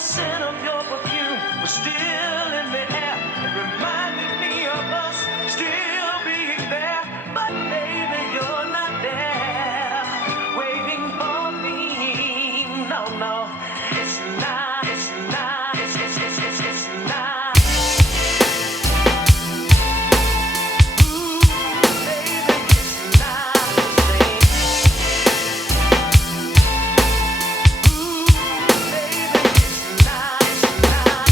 scent of your perfume was still in the air. It reminded me of us still being there. But baby, you're not there, waiting for me. No, no, it's not, it's not, it's not. Ooh, baby, it's not the same. Ooh, baby, it's not, it's not.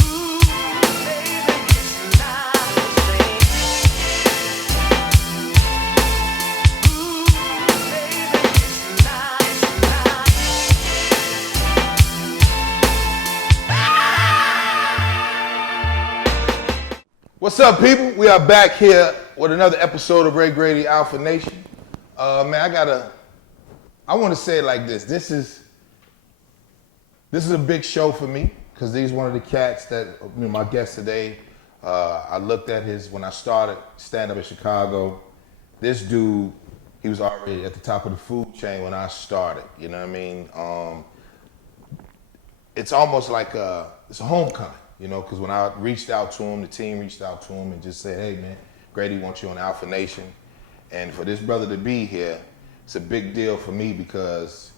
Ooh, baby, it's not the same. Ooh, baby, it's not, it's not. What's up, people? We are back here with another episode of Ray Grady Alpha Nation. Man, I want to say it like this. This is a big show for me because he's one of the cats that, my guest today. I looked at when I started stand-up in Chicago. This dude, he was already at the top of the food chain when I started. You know what I mean? It's almost like it's a homecoming. Because when I reached out to him, the team reached out to him and just said, hey, man, Grady wants you on Alpha Nation. And for this brother to be here, it's a big deal for me because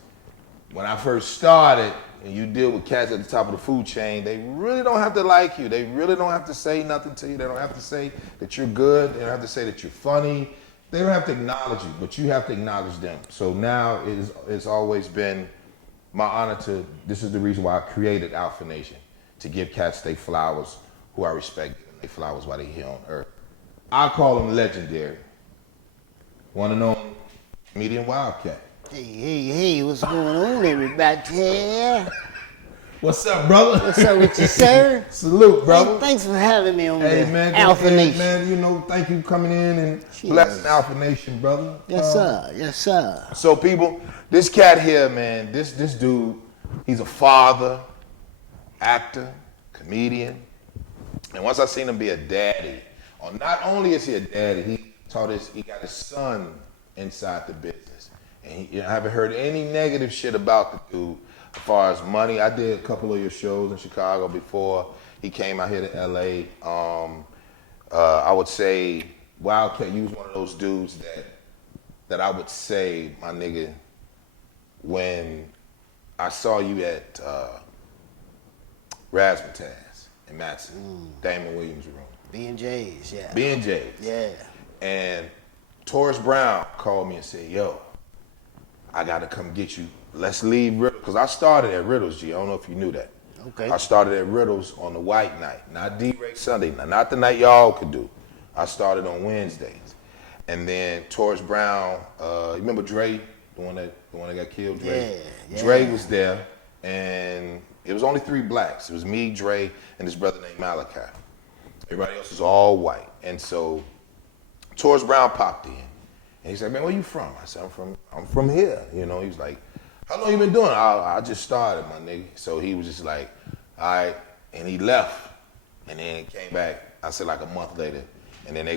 when I first started, and you deal with cats at the top of the food chain, they really don't have to like you. They really don't have to say nothing to you. They don't have to say that you're good. They don't have to say that you're funny. They don't have to acknowledge you, but you have to acknowledge them. So now it's always been my honor this is the reason why I created Alpha Nation, to give cats they flowers who I respect they flowers while they here on earth. I call them legendary. One and only comedian Wildcat. Hey, what's going on, everybody? Yeah. What's up, brother? What's up with you, sir? Salute, brother. Hey, thanks for having me on Hey, the man, Alpha Nation. Man, thank you for coming in and blessing Alpha Nation, brother. Yes, sir. Yes, sir. So, people, this cat here, man, this dude, he's a father, actor, comedian, and once I seen him be a daddy, or not only is he a daddy, he got his son inside the business, and I haven't heard any negative shit about the dude as far as money. I did a couple of your shows in Chicago before he came out here to LA. I would say Wildcat, you was one of those dudes that I would say, my nigga, when I saw you at Razzmatazz in Madison, Damon Williams' room. B&J's, yeah. B&J's. Yeah. And Taurus Brown called me and said, yo, I gotta come get you. Let's leave Riddles. Because I started at Riddles, G. I don't know if you knew that. Okay. I started at Riddles on the white night, not D-Ray Sunday, not the night y'all could do. I started on Wednesdays. And then Taurus Brown, you remember Dre, the one that got killed, Dre? Yeah. Dre was there, and it was only 3 blacks. It was me, Dre, and this brother named Malachi. Everybody else was all white. And so Taurus Brown popped in, and he said, man, where you from? I said, I'm from here. He was like, how long you been doing? I just started, my nigga. So he was just like, all right, and he left, and then came back, I said like a month later, and then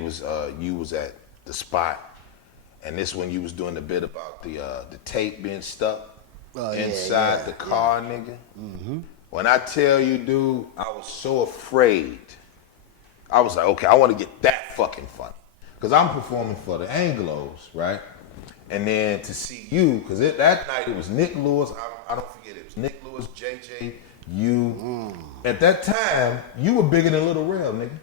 you was at the spot, and this when you was doing the bit about the tape being stuck inside the car, nigga. Mm-hmm. When I tell you, dude, I was so afraid. I was like, okay, I want to get that fucking funny. Because I'm performing for the Anglos, right? And then to see you, because that night it was Nick Lewis, I don't forget, it was Nick Lewis, JJ, you. At that time, you were bigger than Little Rel, nigga.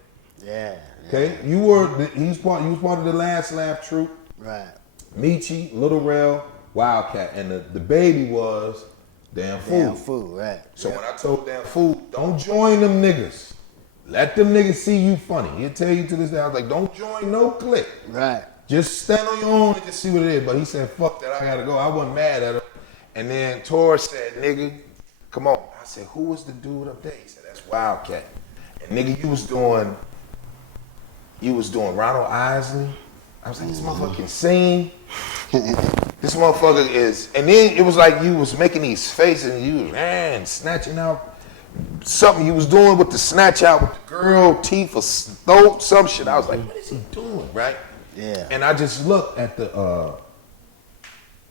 Yeah. Okay? You was part of the Last Laugh troupe. Right. Michi, Little Rel, Wildcat, and the baby was Damn Fool. Damn Fool, right. So when I told Damn Fool, don't join them niggas. Let them niggas see you funny. He'll tell you to this day, I was like, don't join no clique. Right. Just stand on your own and just see what it is. But he said, fuck that, I gotta go. I wasn't mad at him. And then Taurus said, nigga, come on. I said, who was the dude up there? He said, that's Wildcat. And nigga, you was doing Ronald Isley. I was like, this motherfucking scene. This motherfucker is, and then it was like you was making these faces and you was snatching out something you was doing with the snatch out with the girl teeth or throat, some shit. I was like, what is he doing, right? Yeah. And I just looked at the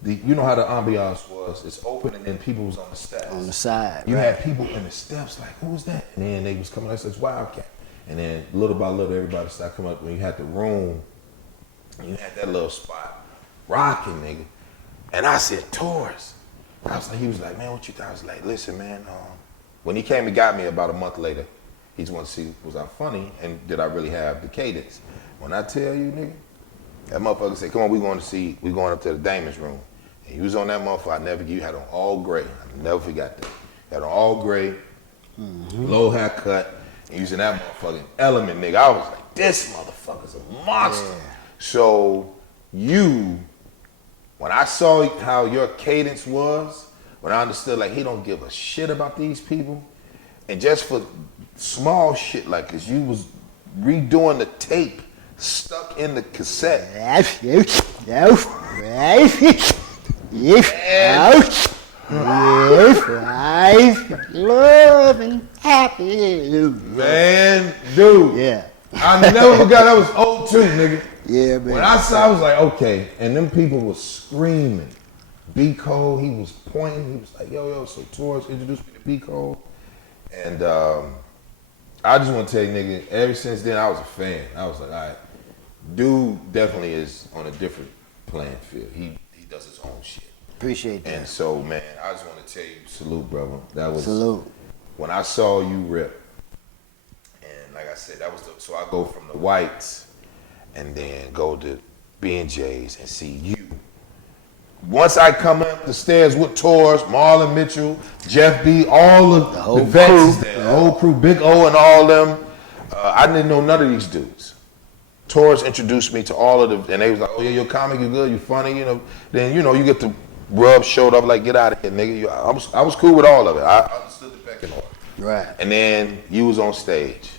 you know how the ambiance was. It's open and then people was on the steps. On the side. You right. had people in the steps like, who's that? And then they was coming. I said, it's Wildcat. And then little by little, everybody started coming up. When you had the room, you had that little spot rocking, nigga. And I said, Taurus. He was like, man, what you thought? I was like, listen, man. When he came and got me about a month later, he just wanted to see was I funny and did I really have the cadence. When I tell you, nigga, that motherfucker said, come on, we going up to the Damon's room. And you was on that motherfucker, you had on all gray. I never forgot that. You had on all gray, low haircut, and using that motherfucking element, nigga. I was like, this motherfucker's a monster. Yeah. So when I saw how your cadence was, when I understood like he don't give a shit about these people, and just for small shit like this, you was redoing the tape stuck in the cassette. Love and happy. Man, dude. Yeah. I never forgot that was 02, nigga. Yeah, man. When I saw, I was like, okay. And them people was screaming. B Cole, he was pointing. He was like, yo, so Taurus introduced me to B Cole. And I just want to tell you, nigga, ever since then, I was a fan. I was like, all right, dude definitely is on a different playing field. He does his own shit. Appreciate that. And so, man, I just want to tell you, salute, brother. That was salute. When I saw you rip, and like I said, that was so I go from the Whites and then go to B&J's and see you. Once I come up the stairs with Taurus, Marlon Mitchell, Jeff B, all of the vets there, the whole crew, Big O and all them, I didn't know none of these dudes. Taurus introduced me to all of them, and they was like, oh yeah, you're comic, you're good, you're funny, you know. Then, you know, you get the rub showed up like, get out of here, nigga. I was cool with all of it. I understood the pecking order. Right. And then you was on stage.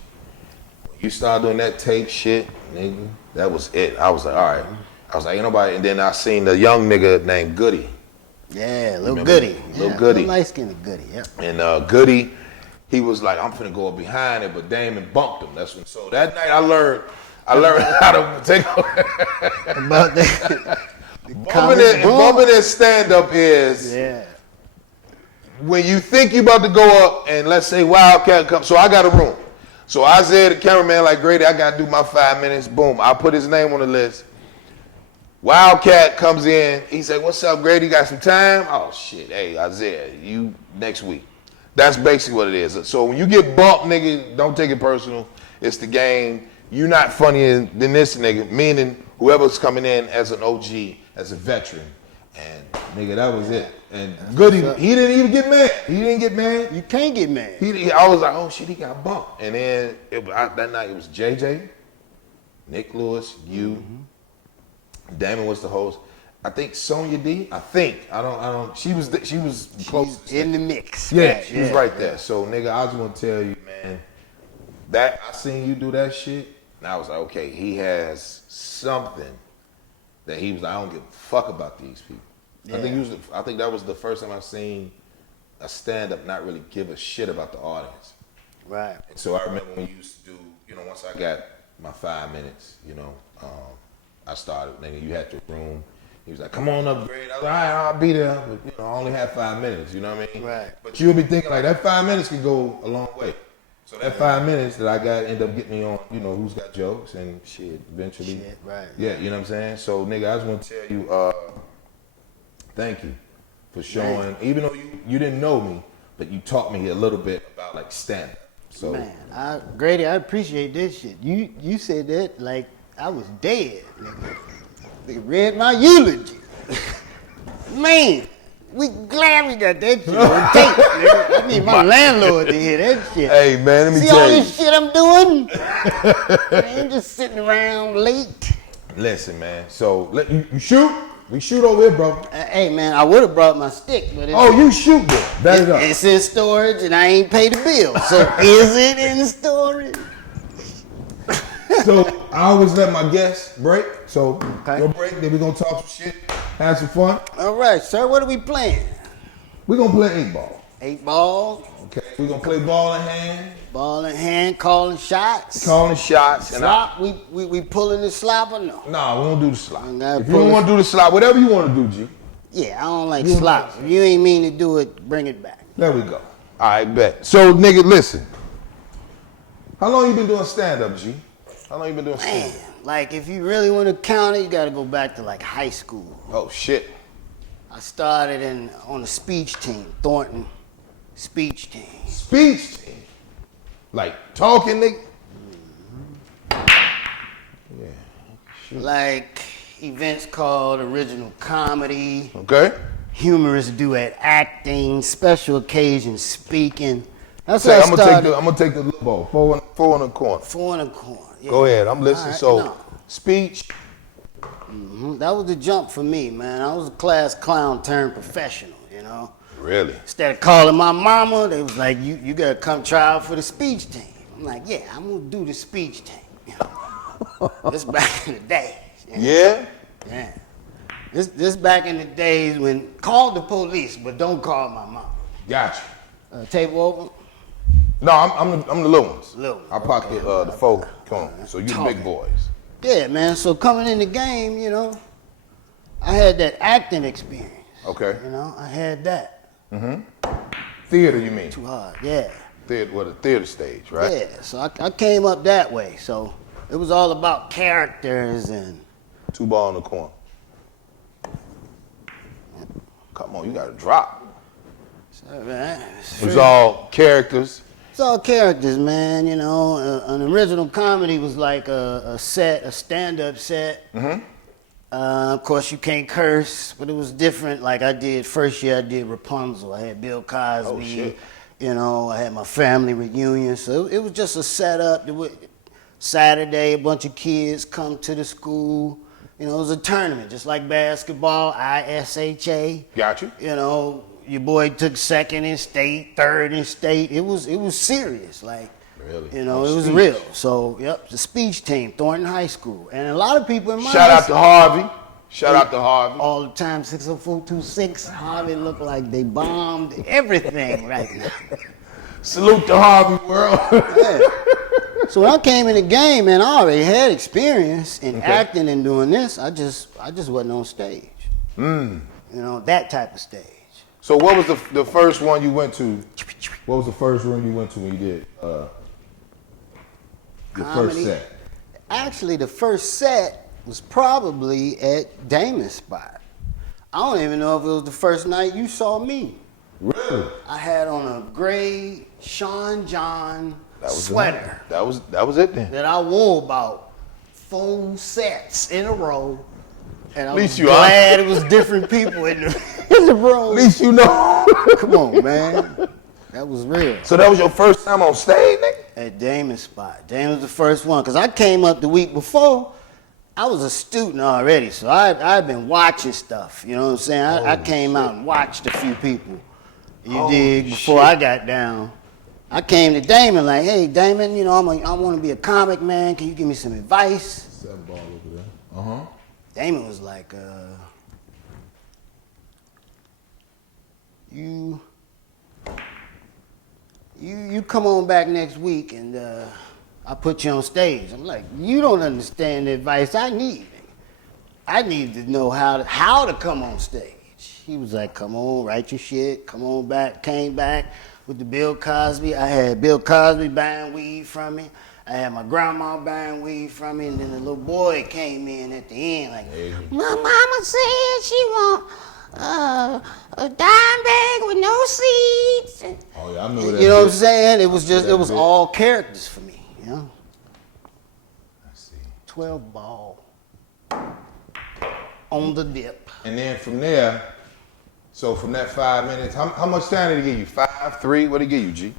When you started doing that tape shit, nigga, that was it. I was like, all right. I was like, ain't nobody. And then I seen the young nigga named Goody. Yeah, Lil Goody. Lil Goody. Light skinned Goody, yeah. And Goody, he was like, I'm finna go up behind it, but Damon bumped him. That's when. So that night I learned how to take about that. Bumping that stand up is when you think you about to go up and let's say Wildcat comes. So I got a room. So Isaiah, the cameraman, like Grady, I gotta do my 5 minutes. Boom, I put his name on the list. Wildcat comes in. He said, what's up, Grady? Got some time? Oh, shit. Hey, Isaiah, you next week. That's basically what it is. So when you get bumped, nigga, don't take it personal. It's the game. You're not funnier than this nigga, meaning whoever's coming in as an OG, as a veteran. And, nigga, that was it. And Goody, he didn't even get mad. He didn't get mad. You can't get mad. I was like, oh, shit, he got bumped. And then that night it was JJ, Nick Lewis, you, Damon was the host. I think Sonya D. I don't. She was close. She's in the mix. Yeah, she was right there. So nigga, I just want to tell you, man, that I seen you do that shit, and I was like, okay, he has something that he was like, I don't give a fuck about these people. Yeah. I think that was the first time I've seen a stand-up not really give a shit about the audience. Right. And so I remember when you used to do, once I got my 5 minutes, I started, nigga, you had your room. He was like, come on up, Grade. I was like, all right, I'll be there. But, I only had 5 minutes, you know what I mean? Right. But you'll be thinking, like, that 5 minutes could go a long way. So that 5 minutes that I got ended up getting me on, Who's Got Jokes and shit, eventually. Shit, right. Yeah, you know what I'm saying? So, nigga, I just want to tell you, thank you for showing, even though you didn't know me, but you taught me a little bit about, like, stand-up. So, man, Grady, I appreciate this shit. You said that like I was dead. They read my eulogy. Man, we glad we got that shit on tape. Nigga. I need my landlord to hear that shit. Hey, man, let me See tell you. all this shit I'm doing? I ain't just sitting around late. Listen, man. So, you shoot? We shoot over here, bro. Hey, man, I would have brought my stick, but you shoot there. Bet it up. It's in storage, and I ain't paid the bill. So, is it in storage? So I always let my guests break. So go break, then we're gonna talk some shit, have some fun. All right, sir. What are we playing? We're gonna play 8-ball. 8-ball. Okay. We're gonna play ball in hand. Ball in hand, calling shots. Calling shots. Slop. We pulling the slop or no? Nah, we don't do the slop. If you don't want to do the slop, whatever you want to do, G. Yeah, I don't like slop. If you ain't mean to do it, bring it back. There we go. All right, bet. So, nigga, listen. How long you been doing stand-up, G? How long you been doing stand-up? Man, like if you really want to count it, you got to go back to like high school. Oh, shit. I started on the speech team, Thornton speech team. Speech team? Like talking, nigga? Yeah. Shoot. Like events called original comedy, Okay. humorous duet acting, special occasions speaking. That's Say, how I I'm started. gonna take the little ball. Four in the corner. Four in a corner. Yeah. Go ahead. I'm listening. All right, So, no. speech. That was the jump for me, man. I was a class clown turned professional, you know. Really? Instead of calling my mama, they was like, you gotta come try out for the speech team. I'm like, yeah, I'm gonna do the speech team. You know? This back in the days. You know? Yeah? Yeah. This back in the days when call the police, but don't call my mom. Gotcha. Table open? No, I'm the little ones. Little ones, I pocket the four corner. So you the Talking. big boys. Yeah, man. So coming in the game, you know, I had that acting experience. Okay. You know, I had that. Theater, you mean? Too hard. Yeah. Theater, well, the theater stage, right? Yeah. So I came up that way. So it was all about characters and. Two ball in the corner. Come on, you got to drop. It was all characters. It's all characters, man. You know, an original comedy was like a set, a stand-up set. Of course, you can't curse, but it was different. Like first year I did Rapunzel. I had Bill Cosby. Oh, shit. You know, I had my family reunion. So it was just a setup. Saturday, a bunch of kids come to the school. You know, it was a tournament, just like basketball, ISHA. Got you. You know, your boy took second in state, third in state. It was serious, like, Really? you know, Oh, it was speech. real. So, yep, the speech team, Thornton High School, and a lot of people in my Shout out high to Harvey. Shout out to Harvey. all the time, 60426. Harvey looked like they bombed everything right now. Salute to Harvey World. Yeah. So when I came in the game, man, I already had experience in acting and doing this. I just wasn't on stage. You know, that type of stage. So what was the first one you went to? What was the first room you went to when you did the Comedy. first set? Actually, the first set was probably at Damon's spot. I don't even know if it was the first night you saw me. Really? I had on a gray Sean John That was sweater That was it then. that I wore about 4 sets in a row. And I least was you glad it was different people in the room. At least you know. Come on, man. That was real. So that was your first time on stage, nigga? At Damon's spot. Damon was the first one. Because I came up the week before. I was a student already. So I'd been watching stuff. You know what I'm saying? I came out and watched a few people. You dig? Before I got down. I came to Damon like, hey, Damon, you know, I want to be a comic, man. Can you give me some advice? 7 ball over there. Uh-huh. Damon was like, you come on back next week and I'll put you on stage. I'm like, you don't understand the advice I need. I need to know how to come on stage. He was like, come on, write your shit, come on back. Came back with the Bill Cosby. I had Bill Cosby buying weed from me. I had my grandma buying weed from me, and then the little boy came in at the end like, my mama said she want a dime bag with no seeds. Oh yeah, I know that. You know what I'm saying? It was all characters for me, you know? I see. 12 ball on the dip. And then from there, so from that 5 minutes, how much time did he give you? 5, 3? What did he give you, G?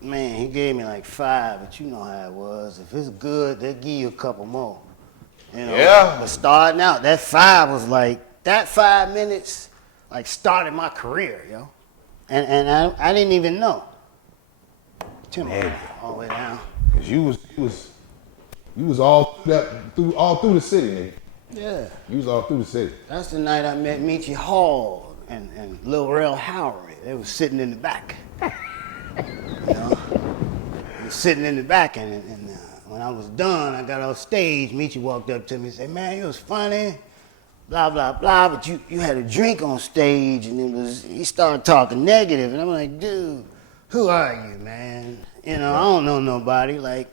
Man, he gave me like 5, but you know how it was. If it's good, they'll give you a couple more. You know? Yeah. But starting out, that 5 was like, that 5 minutes like started my career, yo. And I didn't even know. Timber all the way down. Cause you was all through the city, nigga. Yeah. You was all through the city. That's the night I met Michi Hall and Lil Rel Howery. They was sitting in the back. You know? They was sitting in the back, and when I was done, I got off stage, Michi walked up to me and said, man, you was funny. blah, blah, blah, but you had a drink on stage, and he started talking negative, and I'm like, dude, who are you, man? You know, I don't know nobody, like,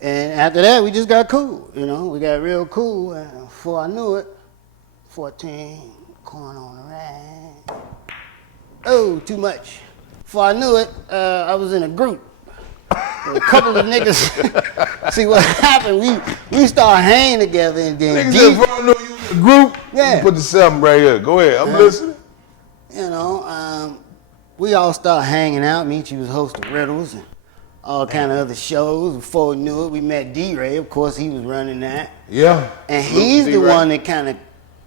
and after that, we just got cool, you know, we got real cool, and before I knew it, 14, corn on the rag. Oh, too much. Before I knew it, I was in a group. A couple of niggas, see what happened, we started hanging together, and then Niggas said, bro, I know you in the group. Yeah. You put the 7 right here. Go ahead, I'm listening. You know, we all started hanging out. Michi was hosting riddles and all kind of other shows. Before we knew it, we met D-Ray. Of course, he was running that. Yeah. And he's the one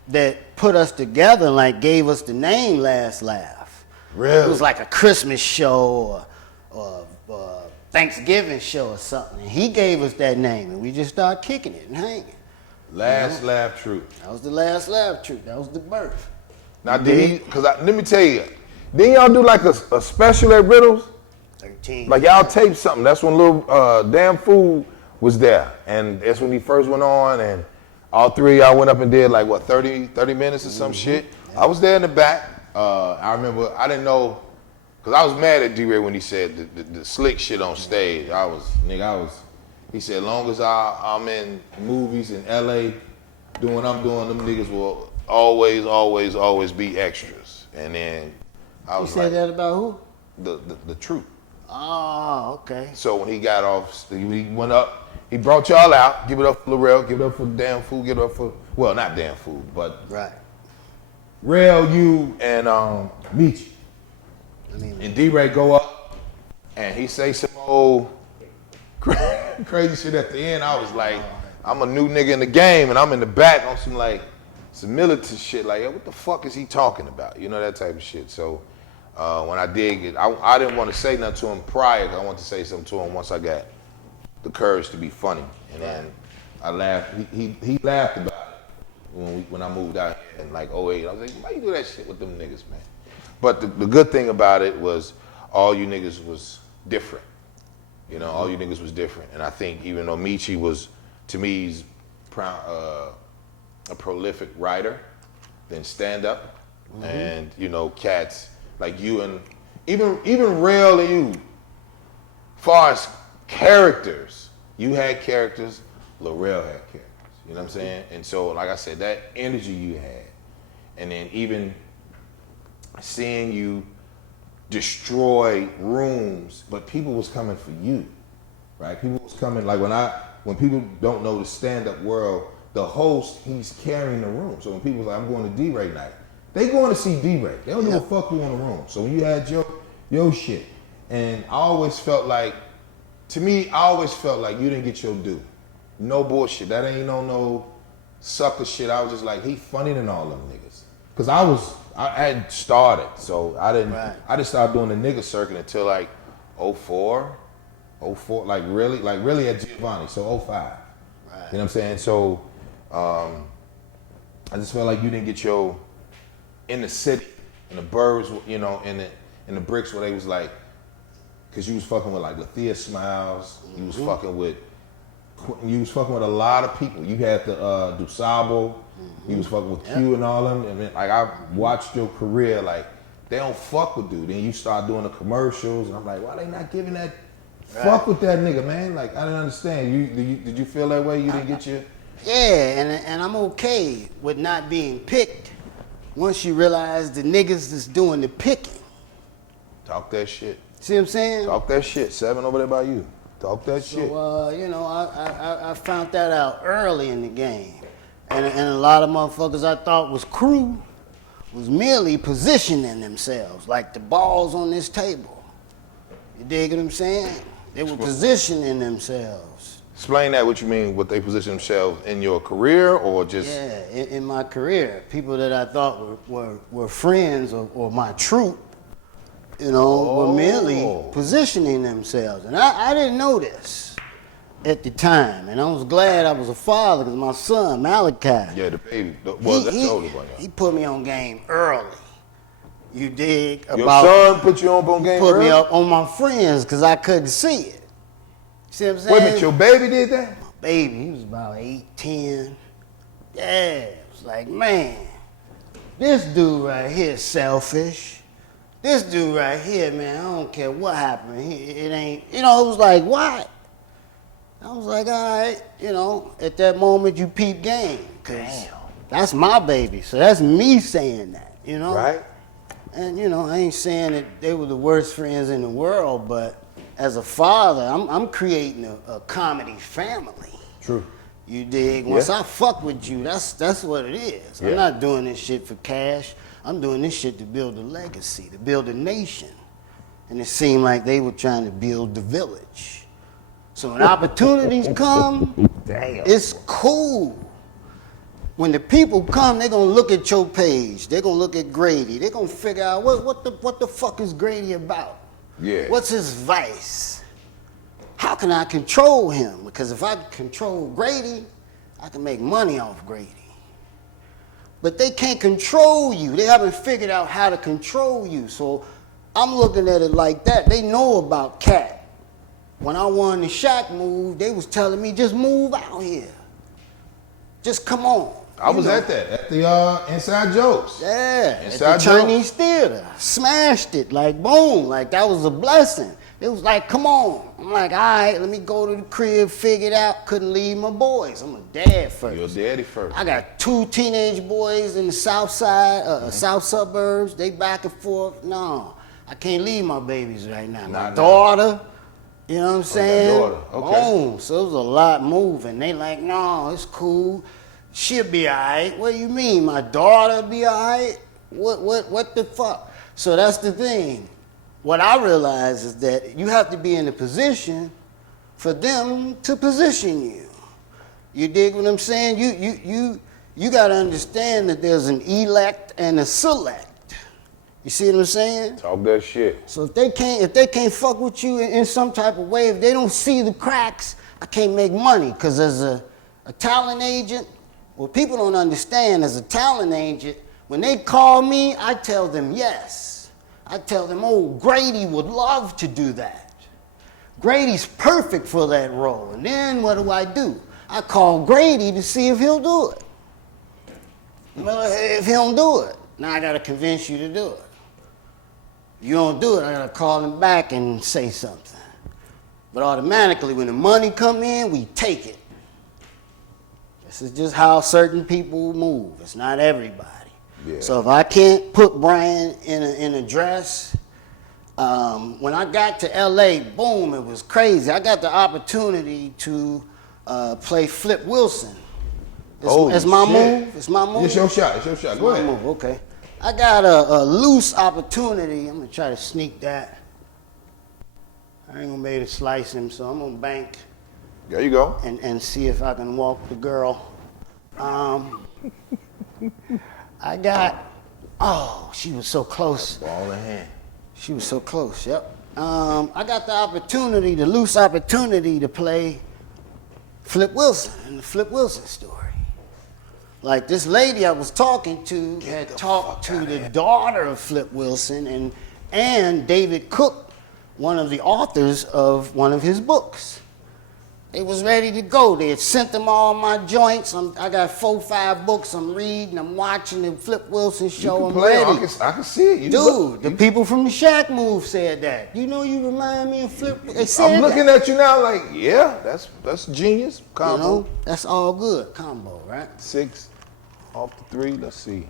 that put us together and like gave us the name Last Laugh. Really? It was like a Christmas show or Thanksgiving show or something. And he gave us that name, and we just started kicking it and hanging. Last Laugh Troupe. That was the Last Laugh Troupe. That was the birth. Now, let me tell you, didn't y'all do like a special at Riddles? 13. Like y'all taped something. That's when little Damn Fool was there, and that's when he first went on, and all 3 of y'all went up and did like what 30 minutes or some shit. I was there in the back. I remember I didn't know, cause I was mad at D-Ray when he said the slick shit on stage. He said, long as I'm in movies in LA doing what I'm doing, them niggas will always be extras. And then I was You said like, that about who? the truth. Oh, okay. So when he got off, he went up, he brought y'all out, give it up for Lorel, give it up for Damn Fool, give it up for, well, not Damn Fool, but Right. Rel, you, and Michi. And D-Ray go up, and he say some old crazy shit at the end. I was like, I'm a new nigga in the game, and I'm in the back on some militant shit. Like, yo, what the fuck is he talking about? You know, that type of shit. So when I did get, I didn't want to say nothing to him prior. I wanted to say something to him once I got the courage to be funny. And then I laughed. He laughed about it when I moved out here in like '08. I was like, why you do that shit with them niggas, man? But the good thing about it was all you niggas was different. You know, all you niggas was different. And I think even though Michi was, to me, he's a prolific writer, then stand up. And, you know, cats like you and even Rel and you, far as characters, you had characters, Lorel had characters. You know what I'm saying? And so, like I said, that energy you had, and then even seeing you destroy rooms, but people was coming for you, right? People was coming, like when people don't know the stand-up world, the host, he's carrying the room. So when people was like, I'm going to D-Ray night, they going to see D-Ray. They don't give a fuck who in the room. So when you had your shit, and I always felt like you didn't get your due. No bullshit. That ain't no sucker shit. I was just like, he funny than all them niggas. Cause I hadn't started, so I didn't start doing the nigga circuit until like 04, like really at Giovanni, so 05. Right. You know what I'm saying? So I just felt like you didn't get your, in the city, in the burbs, you know, in the bricks where they was like, cause you was fucking with like Lathea Smiles, you was fucking with a lot of people. You had the Dusabo, you was fucking with Q and all them. And then, like, I watched your career, like, they don't fuck with dude. Then you start doing the commercials, and I'm like, why they not giving that fuck with that nigga, man? Like, I didn't understand. Did you feel that way? You didn't get your... Yeah, and I'm okay with not being picked once you realize the niggas is doing the picking. Talk that shit. See what I'm saying? Talk that shit. 7 over there by you. Talk that shit. So, you know, I found that out early in the game. And a lot of motherfuckers I thought was crew was merely positioning themselves, like the balls on this table. You dig what I'm saying? They were positioning themselves. Explain that, what you mean, what they position themselves in your career or just... Yeah, in my career. People that I thought were friends or my troop, you know, were merely positioning themselves. And I didn't know this at the time. And I was glad I was a father because my son, Wildcat. Yeah, the baby. That's the older one. He put me on game early. You dig? Your son put you on game early? Put me up on my friends because I couldn't see it. See what I'm saying? Wait a minute, your baby did that? My baby, he was about 8, 10. Yeah, was like, man, this dude right here is selfish. This dude right here, man, I don't care what happened. It ain't, it was like, what? I was like, all right, at that moment you peep game. Cause that's my baby. So that's me saying that, Right. And, I ain't saying that they were the worst friends in the world, but as a father, I'm creating a comedy family. True. You dig? Once I fuck with you, that's what it is. Yeah. I'm not doing this shit for cash. I'm doing this shit to build a legacy, to build a nation. And it seemed like they were trying to build the village. So when opportunities come, it's cool. When the people come, they're gonna look at your page. They're gonna look at Grady. They're gonna figure out what the fuck is Grady about? Yeah. What's his vice? How can I control him? Because if I control Grady, I can make money off Grady. But they can't control you. They haven't figured out how to control you. So I'm looking at it like that. They know about Cat. When I won the Shaq move, they was telling me, just move out here. Just come on. I was at the Inside Jokes. Yeah, Inside at the Chinese Theater. Smashed it, like boom, like that was a blessing. It was like, come on. I'm like, all right, let me go to the crib, figure it out. Couldn't leave my boys. I'm a dad first. Your daddy first. I got 2 teenage boys in the south side, south suburbs. They back and forth. No, I can't leave my babies right now. My daughter, you know what I'm saying? Daughter. Okay. Boom. So it was a lot moving. They like, no, it's cool. She'll be all right. What do you mean? My daughter be all right? What the fuck? So that's the thing. What I realize is that you have to be in a position for them to position you. You dig what I'm saying? You got to understand that there's an elect and a select. You see what I'm saying? Talk that shit. So if they can't fuck with you in some type of way, if they don't see the cracks, I can't make money. Because as a talent agent, what people don't understand, as a talent agent, when they call me, I tell them yes. I tell them, oh, Grady would love to do that. Grady's perfect for that role. And then what do? I call Grady to see if he'll do it. Well, if he don't do it, now I got to convince you to do it. If you don't do it, I got to call him back and say something. But automatically, when the money come in, we take it. This is just how certain people move. It's not everybody. Yeah. So if I can't put Brian in a dress, when I got to LA, boom, it was crazy. I got the opportunity to play Flip Wilson. It's my move. It's my move. It's your shot. It's your shot. Go ahead. Move. Okay. I got a loose opportunity. I'm gonna try to sneak that. I ain't gonna be able to slice him, so I'm gonna bank. There you go. And see if I can walk the girl. I got, she was so close. Ball in hand. She was so close, yep. I got the loose opportunity to play Flip Wilson in the Flip Wilson story. Like this lady I was talking to had talked to the daughter of Flip Wilson and David Cook, one of the authors of one of his books. They was ready to go. They had sent them all my joints. I got 4 or 5 books I'm reading. I'm watching the Flip Wilson show. I'm ready. I can see it. Dude, the people from the Shaq move said that. You remind me of Flip. They said I'm looking at you now like, yeah, that's genius. Combo. That's all good. Combo, right? 6 off the 3. Let's see.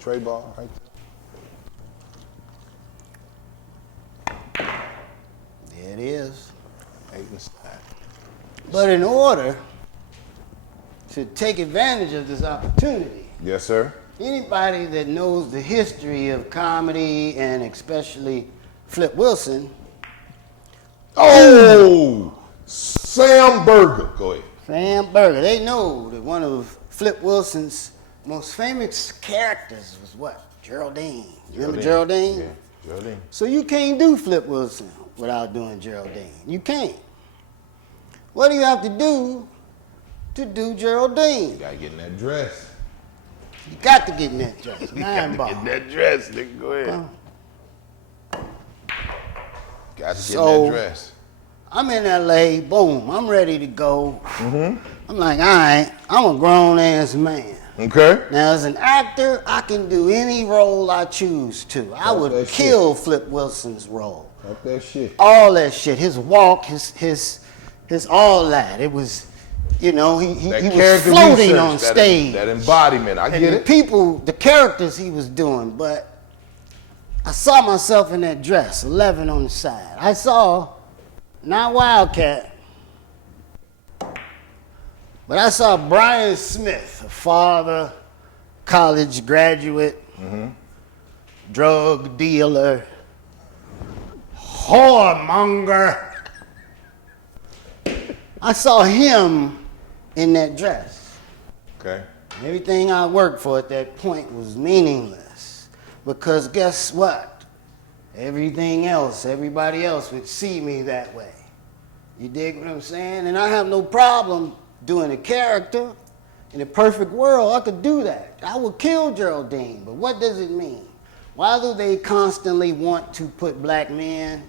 Tray ball right there. There it is. 8 inside. But in order to take advantage of this opportunity, Yes, sir. anybody that knows the history of comedy and especially Flip Wilson, Oh, Sam Burger. Go ahead. Sam Berger, they know that one of Flip Wilson's most famous characters was what? Geraldine. You remember Geraldine? Yeah, Geraldine. So you can't do Flip Wilson without doing Geraldine. You can't. What do you have to do Geraldine? You gotta get in that dress. You got to get in that dress. You gotta get in that dress, nigga. Go ahead. Got to get in that dress. I'm in LA, boom, I'm ready to go. I'm like, all right, I'm a grown ass man. Okay. Now, as an actor, I can do any role I choose to. I Talk would that kill Flip Wilson's role. Talk that shit. All that shit, his walk, his all that. It was, you know, he was character floating research, on stage. That embodiment, I And get the it. people, the characters he was doing, but I saw myself in that dress, 11 on the side. I saw, not Wildcat, but I saw Brian Smith, a father, college graduate, drug dealer, whoremonger. I saw him in that dress. Okay. Everything I worked for at that point was meaningless. Because guess what? Everything else, everybody else would see me that way. You dig what I'm saying? And I have no problem doing a character. In a perfect world, I could do that. I would kill Geraldine, but what does it mean? Why do they constantly want to put black men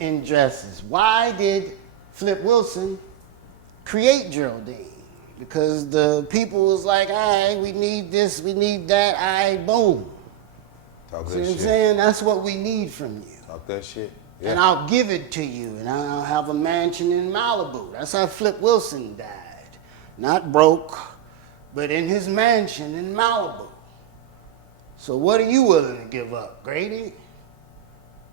in dresses? Why did Flip Wilson create Geraldine? Because the people was like, all right, we need this, we need that, all right, boom. Talk See that what I'm shit. saying? That's what we need from you. Talk that shit. And I'll give it to you, and I'll have a mansion in Malibu. That's how Flip Wilson died. Not broke, but in his mansion in Malibu. So what are you willing to give up, Grady?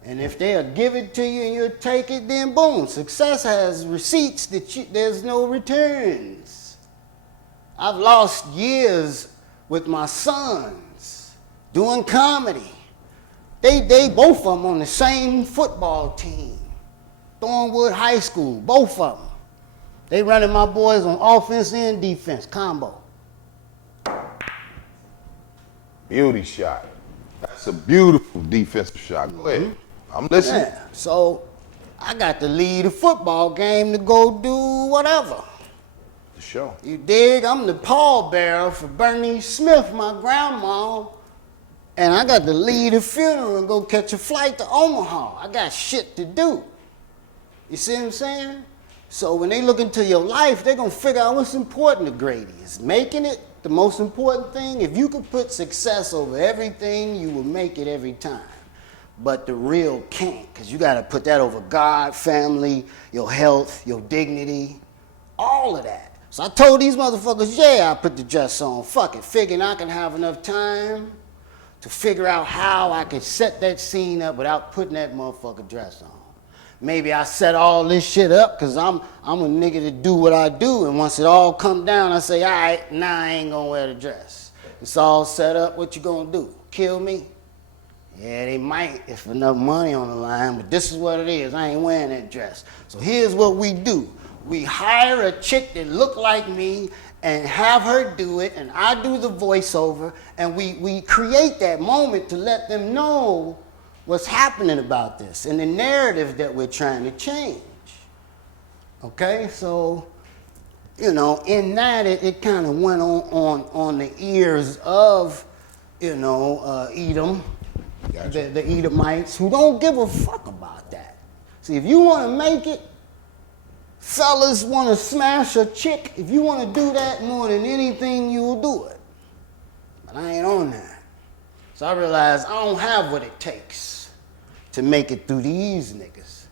And if they'll give it to you and you'll take it, then boom, success has receipts that there's no returns. I've lost years with my sons doing comedy. They both of them on the same football team, Thornwood High School, both of them. They running my boys on offense and defense, combo. Beauty shot. That's a beautiful defensive shot. Go ahead. I'm listening. Yeah, so I got to lead a football game to go do whatever. The show. You dig? I'm the pallbearer for Bernice Smith, my grandma, and I got to lead a funeral and go catch a flight to Omaha. I got shit to do. You see what I'm saying? So when they look into your life, they're gonna figure out what's important to Grady. Is making it the most important thing? If you could put success over everything, you will make it every time. But the real can't, because you gotta put that over God, family, your health, your dignity, all of that. So I told these motherfuckers, yeah, I put the dress on. Fuck it, figuring I can have enough time to figure out how I could set that scene up without putting that motherfucker dress on. Maybe I set all this shit up because I'm a nigga to do what I do, and once it all come down, I say, all right, nah, I ain't gonna wear the dress. It's all set up, what you gonna do? Kill me? Yeah, they might if enough money on the line, but this is what it is. I ain't wearing that dress. So here's what we do. We hire a chick that look like me and have her do it, and I do the voiceover, and we create that moment to let them know what's happening about this and the narrative that we're trying to change. Okay, so, you know, in that it kind of went on the ears of, you know, Edom, Gotcha. the Edomites, who don't give a fuck about that. See, if you want to make it, fellas want to smash a chick, if you want to do that more than anything, you will do it. But I ain't on that. So I realized I don't have what it takes to make it through these niggas.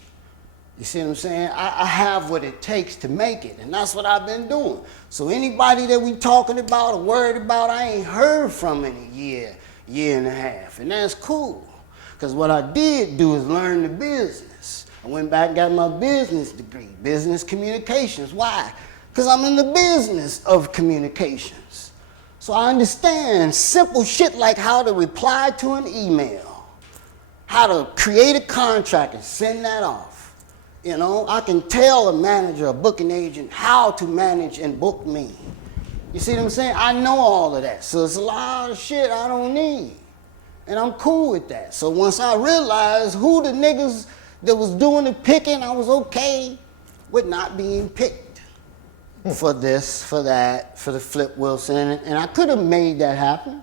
You see what I'm saying? I have what it takes to make it, and that's what I've been doing. So anybody that we talking about or worried about, I ain't heard from in a year and a half, and that's cool. Because what I did do is learn the business. I went back and got my business degree, business communications. Why? Because I'm in the business of communications. So I understand simple shit like how to reply to an email, how to create a contract and send that off. You know, I can tell a manager, a booking agent, how to manage and book me. You see what I'm saying? I know all of that. So it's a lot of shit I don't need. And I'm cool with that. So once I realized who the niggas that was doing the picking, I was okay with not being picked. For this, for that, for the Flip Wilson, and I could have made that happen,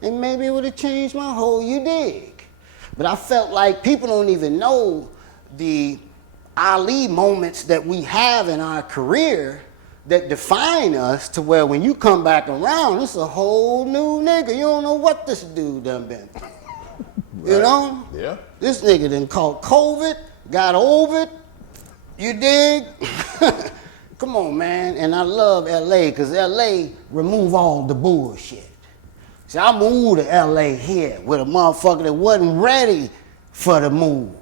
and maybe it would have changed my whole, you dig. But I felt like people don't even know the Ali moments that we have in our career that define us to where when you come back around, it's a whole new nigga. You don't know what this dude done been through. You know? Yeah. This nigga done caught COVID, got over it. You dig? Come on, man. And I love LA because LA remove all the bullshit. See, I moved to LA here with a motherfucker that wasn't ready for the move.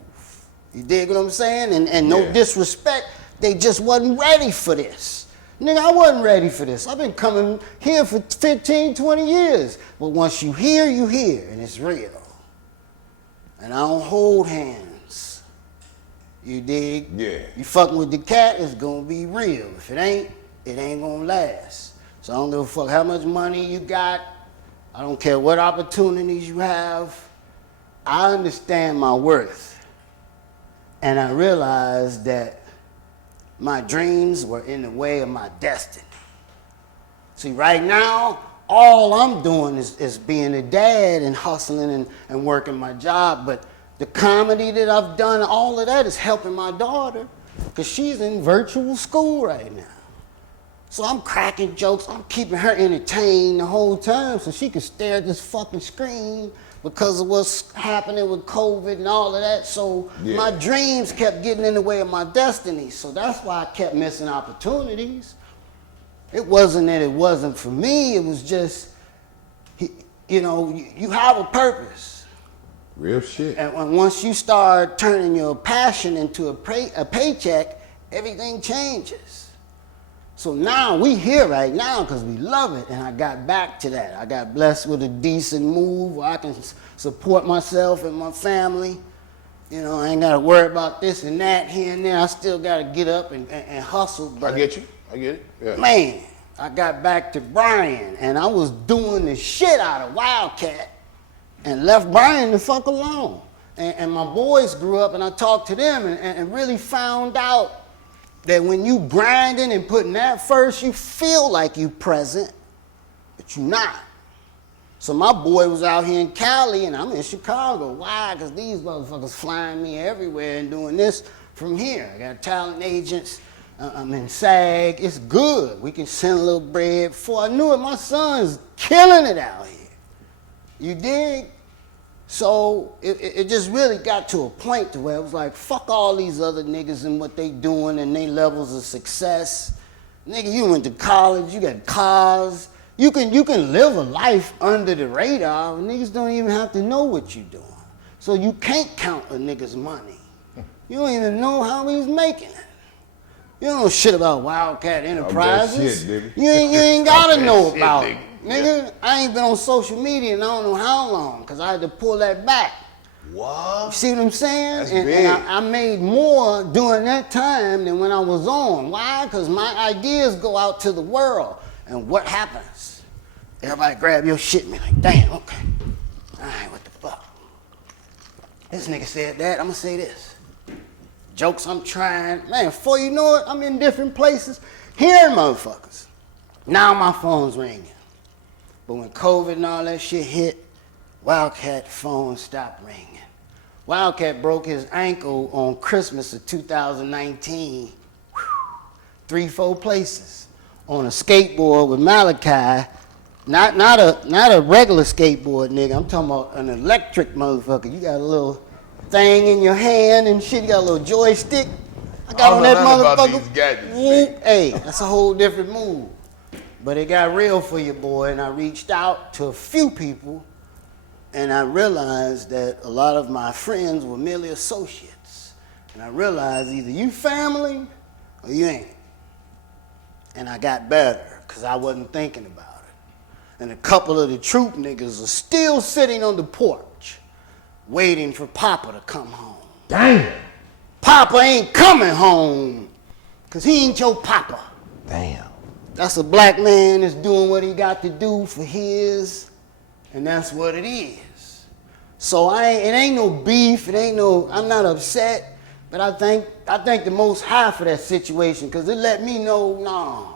You dig what I'm saying? And no disrespect, they just wasn't ready for this. Nigga, I wasn't ready for this. I've been coming here for 15, 20 years. But once you hear, and it's real. And I don't hold hands. You dig? Yeah. You fucking with the cat, it's gonna be real. If it ain't gonna last. So I don't give a fuck how much money you got. I don't care what opportunities you have. I understand my worth. And I realized that my dreams were in the way of my destiny. See, right now, all I'm doing is being a dad and hustling and working my job. But the comedy that I've done, all of that is helping my daughter because she's in virtual school right now. So I'm cracking jokes. I'm keeping her entertained the whole time so she can stare at this fucking screen because of what's happening with COVID and all of that. So my dreams kept getting in the way of my destiny. So that's why I kept missing opportunities. It wasn't that it wasn't for me. It was just, you know, you have a purpose. Real shit. And once you start turning your passion into a paycheck, everything changes. So now we here right now because we love it, and I got back to that. I got blessed with a decent move where I can support myself and my family. You know, I ain't got to worry about this and that here and there. I still got to get up and hustle. But I get you. I get it. Yeah. man, I got back to Brian, and I was doing the shit out of Wildcat and left Brian the fuck alone. And my boys grew up, and I talked to them and really found out that when you grinding and putting that first, you feel like you present, but you're not. So my boy was out here in Cali and I'm in Chicago. Why? Because these motherfuckers flying me everywhere and doing this from here. I got talent agents. I'm in SAG. It's good. We can send a little bread. Before I knew it, my son's killing it out here. You dig? So it just really got to a point to where it was like, fuck all these other niggas and what they doing and they levels of success. Nigga, you went to college, you got cars. You can live a life under the radar. Niggas don't even have to know what you doing. So you can't count a nigga's money. You don't even know how he's making it. You don't know shit about Wildcat Enterprises. Shit, you ain't gotta know about shit, it. Nigga, I ain't been on social media in I don't know how long, because I had to pull that back. What? You see what I'm saying? That's and big. I made more during that time than when I was on. Why? Because my ideas go out to the world. And what happens? Everybody grab your shit and be like, damn, okay. All right, what the fuck? This nigga said that, I'm gonna say this. Jokes I'm trying. Man, before you know it, I'm in different places hearing motherfuckers. Now my phone's ringing. But when COVID and all that shit hit, Wildcat phone stopped ringing. Wildcat broke his ankle on Christmas of 2019. 3-4 places on a skateboard with Malachi. Not a regular skateboard, nigga. I'm talking about an electric motherfucker. You got a little thing in your hand and shit. You got a little joystick. I got on that motherfucker. About these gadgets, Whoop, hey, that's a whole different move. But it got real for you, boy, and I reached out to a few people, and I realized that a lot of my friends were merely associates. And I realized either you family or you ain't. And I got better, because I wasn't thinking about it. And a couple of the troop niggas are still sitting on the porch, waiting for Papa to come home. Damn. Papa ain't coming home, because he ain't your papa. Damn. That's a black man that's doing what he got to do for his, and that's what it is. So it ain't no beef, I'm not upset, but I thank the Most High for that situation, because it let me know, nah,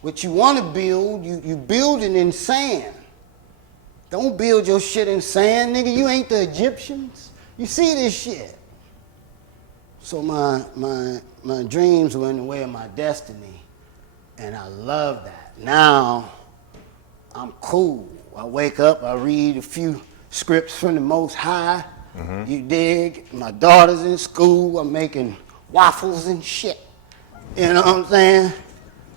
what you want to build, you build it in sand. Don't build your shit in sand, nigga. You ain't the Egyptians. You see this shit. So my dreams were in the way of my destiny, and I love that. Now, I'm cool. I wake up, I read a few scripts from the Most High. You dig? My daughter's in school. I'm making waffles and shit. You know what I'm saying?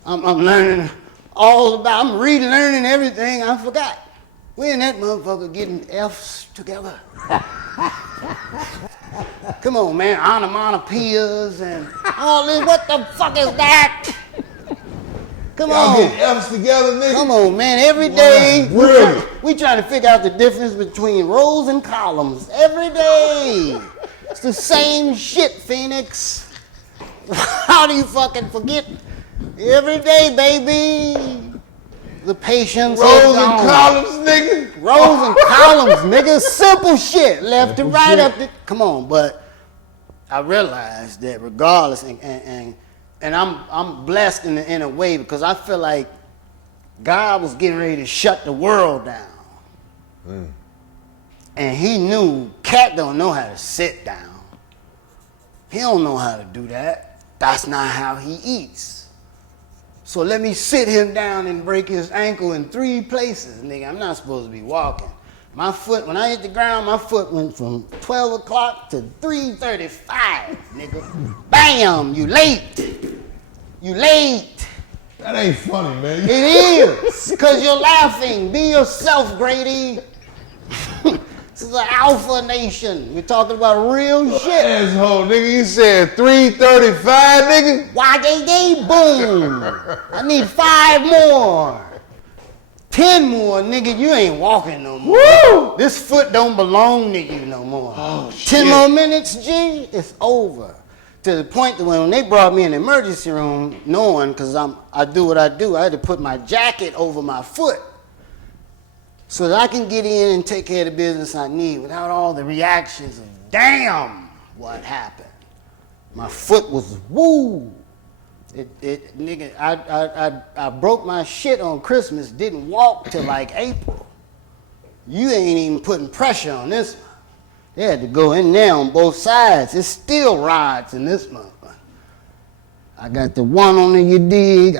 I'm learning all about, I'm learning everything I forgot. We in that motherfucker getting F's together. Come on, man, onomatopoeias and all this. What the fuck is that? Come Y'all on. get F's together, nigga. Come on, man. Every day, Brilliant. we trying to figure out the difference between rows and columns. Every day. It's the same shit, Phoenix. How do you fucking forget? Every day, baby. The patience. Rows and columns, nigga. Rows and columns, nigga. Simple shit. Left to right, shit. up to. Come on, but I realized that regardless, and I'm blessed in a way because I feel like God was getting ready to shut the world down. And he knew Cat don't know how to sit down. He don't know how to do that. That's not how he eats. So let me sit him down and break his ankle in 3 places, nigga. I'm not supposed to be walking. My foot, when I hit the ground, my foot went from 12 o'clock to 3:35, nigga. Bam, you late. You late. That ain't funny, man. It is, because you're laughing. Be yourself, Grady. This is an alpha nation. We're talking about real shit. Asshole, nigga. You said 3:35, nigga. YJD, boom. I need 5 more. 10 more, nigga. You ain't walking no more. Woo! This foot don't belong to you no more. Oh, 10 shit. more minutes, G, it's over. To the point that when they brought me in the emergency room, knowing, because I do what I do, I had to put my jacket over my foot so that I can get in and take care of the business I need without all the reactions of, damn, what happened. My foot was woo. Nigga, I broke my shit on Christmas, didn't walk till like April. You ain't even putting pressure on this one. They had to go in there on both sides. It's still rods in this motherfucker. I got the one on the you dig.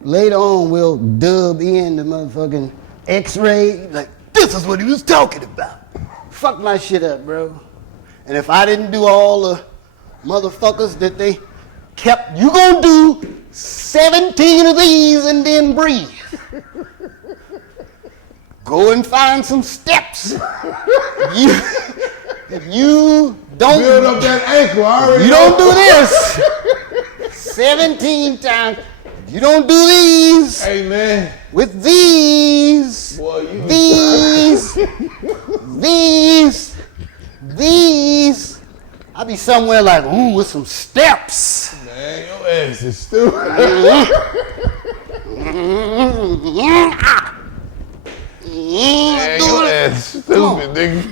Later on we'll dub in the motherfucking X-ray. Like, this is what he was talking about. Fuck my shit up, bro. And if I didn't do all the motherfuckers that they kept, you gonna do 17 of these and then breathe. Go and find some steps. If you don't Build up that ankle. I already you know. don't do this 17 times. You don't do these Hey, man. with these, Boy, you these. I be somewhere like, ooh, with some steps. Man, your ass is stupid. Man, your ass stupid, nigga.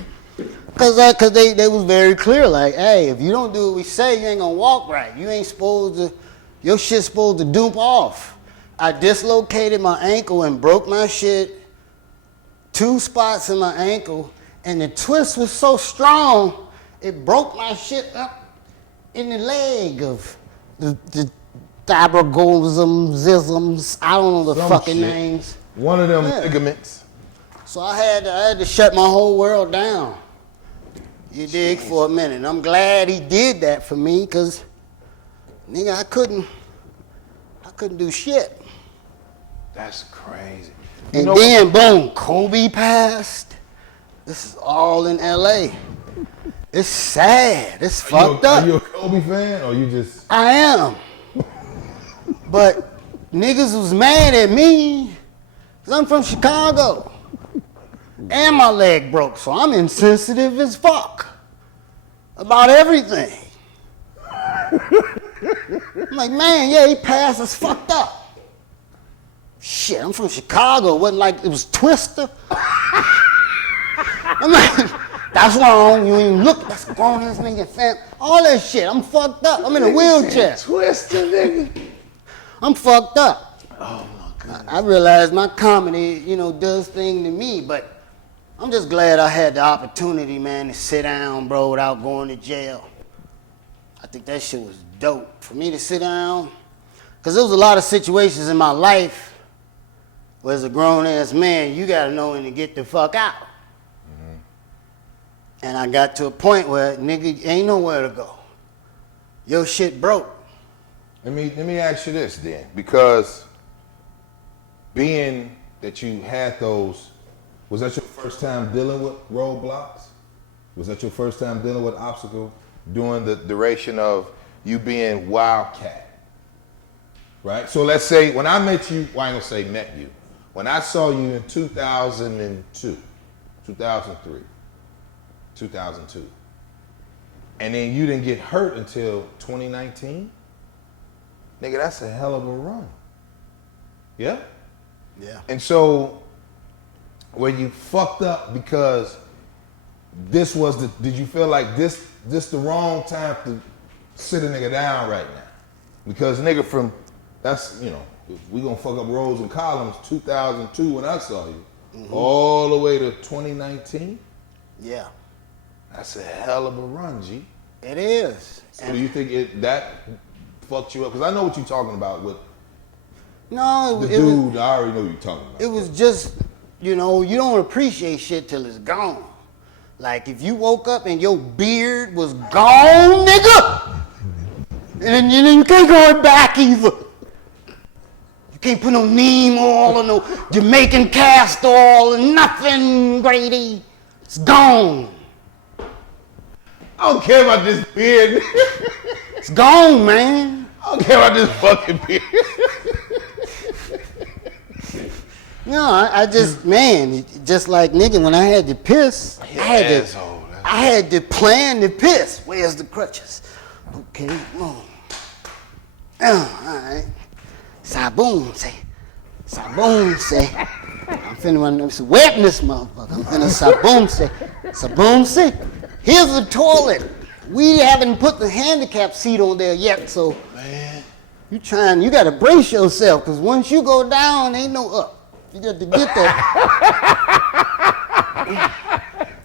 Cause they was very clear, like, hey, if you don't do what we say, you ain't gonna walk right. You ain't supposed to, your shit's supposed to dupe off. I dislocated my ankle and broke my shit, 2 spots in my ankle, and the twist was so strong, it broke my shit up in the leg of the zisms, I don't know the Some fucking shit. names. One of them Yeah. ligaments. So I had to shut my whole world down. You dig, for a minute. And I'm glad he did that for me, cause nigga, I couldn't do shit. That's crazy. And then boom, Kobe passed. This is all in LA. It's sad. It's fucked up. Are you a Kobe fan or you just? I am. But niggas was mad at me, cause I'm from Chicago. And my leg broke, so I'm insensitive as fuck about everything. I'm like, man, yeah, he passed, it's fucked up. Shit, I'm from Chicago, it wasn't like it was Twister. I'm like, that's wrong, you ain't look, that's a grown ass nigga, fam. All that shit, I'm fucked up, I'm in a wheelchair. Twister, nigga. I'm fucked up. Oh my God. I realize my comedy, does thing to me, but I'm just glad I had the opportunity, man, to sit down, bro, without going to jail. I think that shit was dope. For me to sit down, because there was a lot of situations in my life where as a grown-ass man, you got to know when to get the fuck out. Mm-hmm. And I got to a point where, nigga, ain't nowhere to go. Your shit broke. Let me ask you this then, because being that you had those, was that your first time dealing with roadblocks? Was that your first time dealing with obstacles during the duration of you being Wildcat? Right? So let's say when I met you, well, I ain't gonna say met you. When I saw you in 2002, 2003, 2002, and then you didn't get hurt until 2019, nigga, that's a hell of a run. Yeah? Yeah. And so, were you fucked up because this was did you feel like this the wrong time to sit a nigga down right now? Because nigga that's, we gonna fuck up rows and columns 2002 when I saw you, all the way to 2019? Yeah. That's a hell of a run, G. It is. So do you think that fucked you up? Because I know what you're talking about with no, the dude. I already know what you're talking about. It was just, you don't appreciate shit till it's gone. Like if you woke up and your beard was gone, nigga, and then you can't go back either. You can't put no neem oil or no Jamaican castor oil or nothing, Grady. It's gone. I don't care about this beard. It's gone, man. I don't care about this fucking beard. No, I just, man, just like nigga, when I had to piss, I had to plan to piss. Where's the crutches? Okay, come on. Oh, all right. Saboom say. I'm finna run this wet in this motherfucker. I'm finna saboom say. Here's the toilet. We haven't put the handicap seat on there yet, so Man, you gotta brace yourself, because once you go down, ain't no up. You got to get that.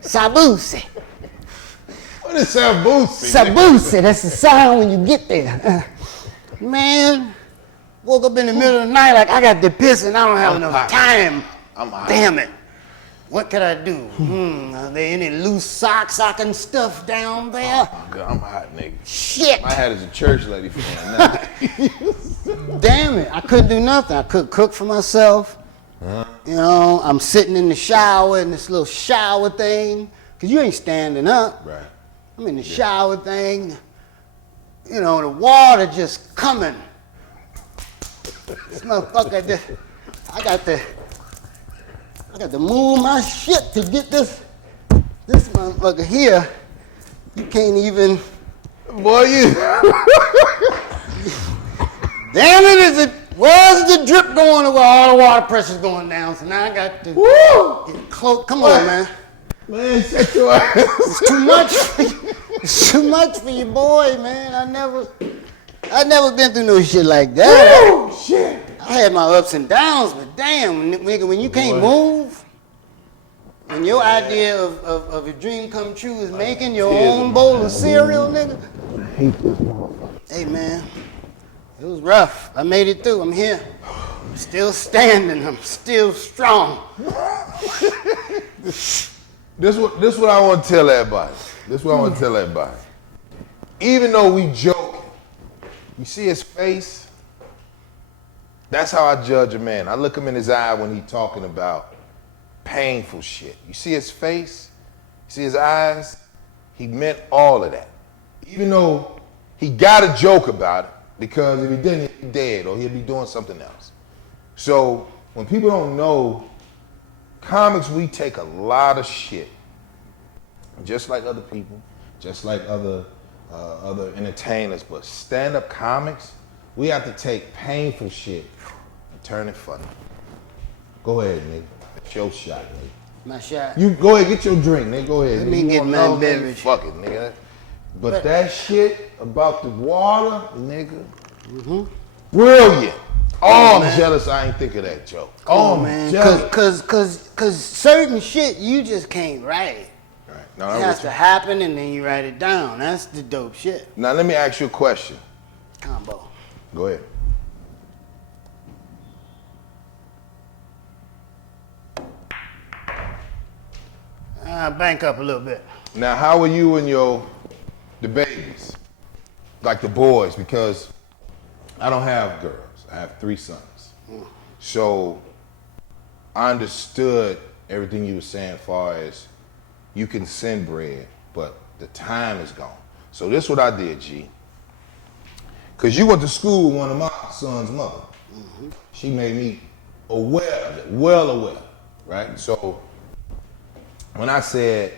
Sabuse. what is Sabuse? Sabuse, that's the sound when you get there. Man, woke up in the middle of the night like I got to piss and I don't have enough time. I'm hot. Damn it. What could I do? Are there any loose socks I can stuff down there? Oh, God, I'm hot, nigga. Shit. My hat is a church lady for now. Damn it. I couldn't do nothing. I couldn't cook for myself. I'm sitting in the shower in this little shower thing, because you ain't standing up. Right. I'm in the shower thing. The water just coming. This motherfucker, I got to move my shit to get this motherfucker here. You can't even. Boy, you. Damn it, where's the drip going where all the water pressure's going down? So now I got to get close. Come on, man. Man, shut your ass. It's too much. It's too much for you, boy, man. I never been through no shit like that. Woo, shit. I had my ups and downs, but damn, nigga, when you can't move, and your idea of a dream come true is making your own bowl of cereal, nigga. I hate this motherfucker. Hey, man, it was rough. I made it through. I'm here. I'm still standing. I'm still strong. This what I want to tell everybody. Even though we joke, you see his face. That's how I judge a man. I look him in his eye when he's talking about painful shit. You see his face, you see his eyes. He meant all of that. Even though he got a joke about it, because if he didn't, he'd be dead or he'd be doing something else. So when people don't know, comics, we take a lot of shit, just like other people, just like other entertainers. But stand-up comics, we have to take painful shit and turn it funny. Go ahead, nigga. It's your shot, nigga. My shot. You go ahead, get your drink, nigga. Go ahead. Let nigga. me You get wanna my know, nigga? beverage. Fuck it, nigga. But that shit about the water, nigga, brilliant. Oh, I'm jealous I ain't think of that joke. Oh, man. Jealous. Cause certain shit you just can't write. Right. No, It has to happen, and then you write it down. That's the dope shit. Now let me ask you a question. Combo. Go ahead. Bank up a little bit. Now, how are you and the babies, like the boys? Because I don't have girls. I have 3 sons. So I understood everything you were saying as far as you can send bread, but the time is gone. So this is what I did, G. Because you went to school with one of my son's mother. She made me aware of it, well aware, right? So when I said,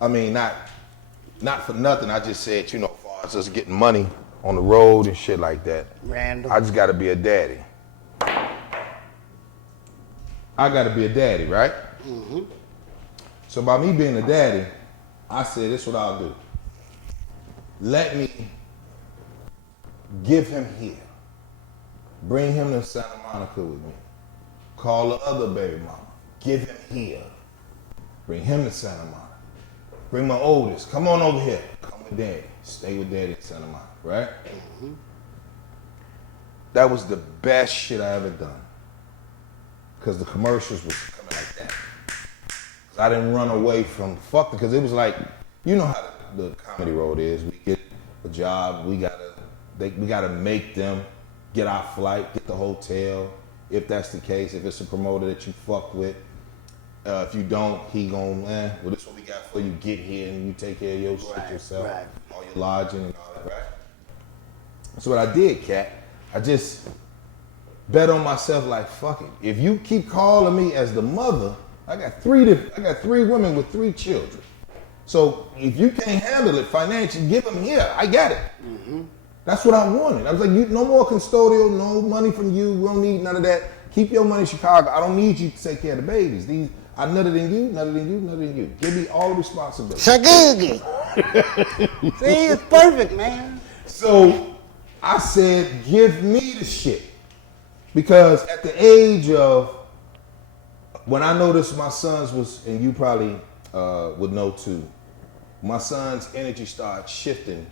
I mean, not for nothing, I just said, you know, as far as us getting money on the road and shit like that, Random. I just gotta be a daddy. I gotta be a daddy, right? So by me being a daddy, I said, this is what I'll do. Let me give him here. Bring him to Santa Monica with me. Call the other baby mama. Give him here. Bring him to Santa Monica. Bring my oldest. Come on over here. Come with daddy. Stay with daddy in Santa Monica, right? That was the best shit I ever done. Because the commercials was coming like that. Cause I didn't run away from because it was like, you know how the comedy road is. We get a job, we gotta make them get our flight, get the hotel, if that's the case, if it's a promoter that you fuck with. If you don't, he gon', well, this is what we got for you. Get here and you take care of your shit yourself. Right. All your lodging and all that, right? So what I did, Cat, I just bet on myself like, fuck it. If you keep calling me as the mother, I got 3 women with 3 children. So if you can't handle it financially, give them here. I got it. That's what I wanted. I was like, no more custodial, no money from you. We don't need none of that. Keep your money in Chicago. I don't need you to take care of the babies. These I nutted than you, nutted than you, nutted than you. Give me all the responsibility. Shagoogie. See, it's perfect, man. So I said, give me the shit. Because at the age of, when I noticed my sons was, and you probably would know too, my son's energy started shifting.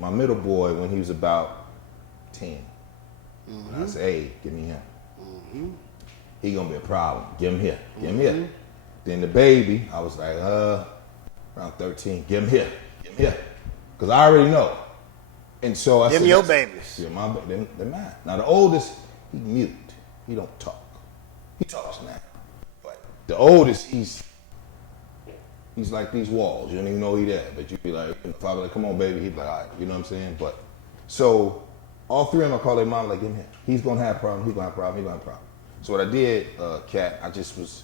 My middle boy when he was about 10. And I said, hey, give me him. He gonna be a problem. Give him here. Give him here. Then the baby, I was like, around 13. Give him here. Give him here. Because I already know. And so I said, Them your babies. Yeah, they're mine. Now the oldest, he mute. He don't talk. He talks now. But the oldest, he's like these walls. You don't even know he there. But you be like, if I be like, come on, baby, he'd be like, all right. You know what I'm saying? But so all 3 of them, I call their mom like, give him here. He's gonna have a problem. He's gonna have a problem. He's gonna have a problem. So what I did, Kat, I just was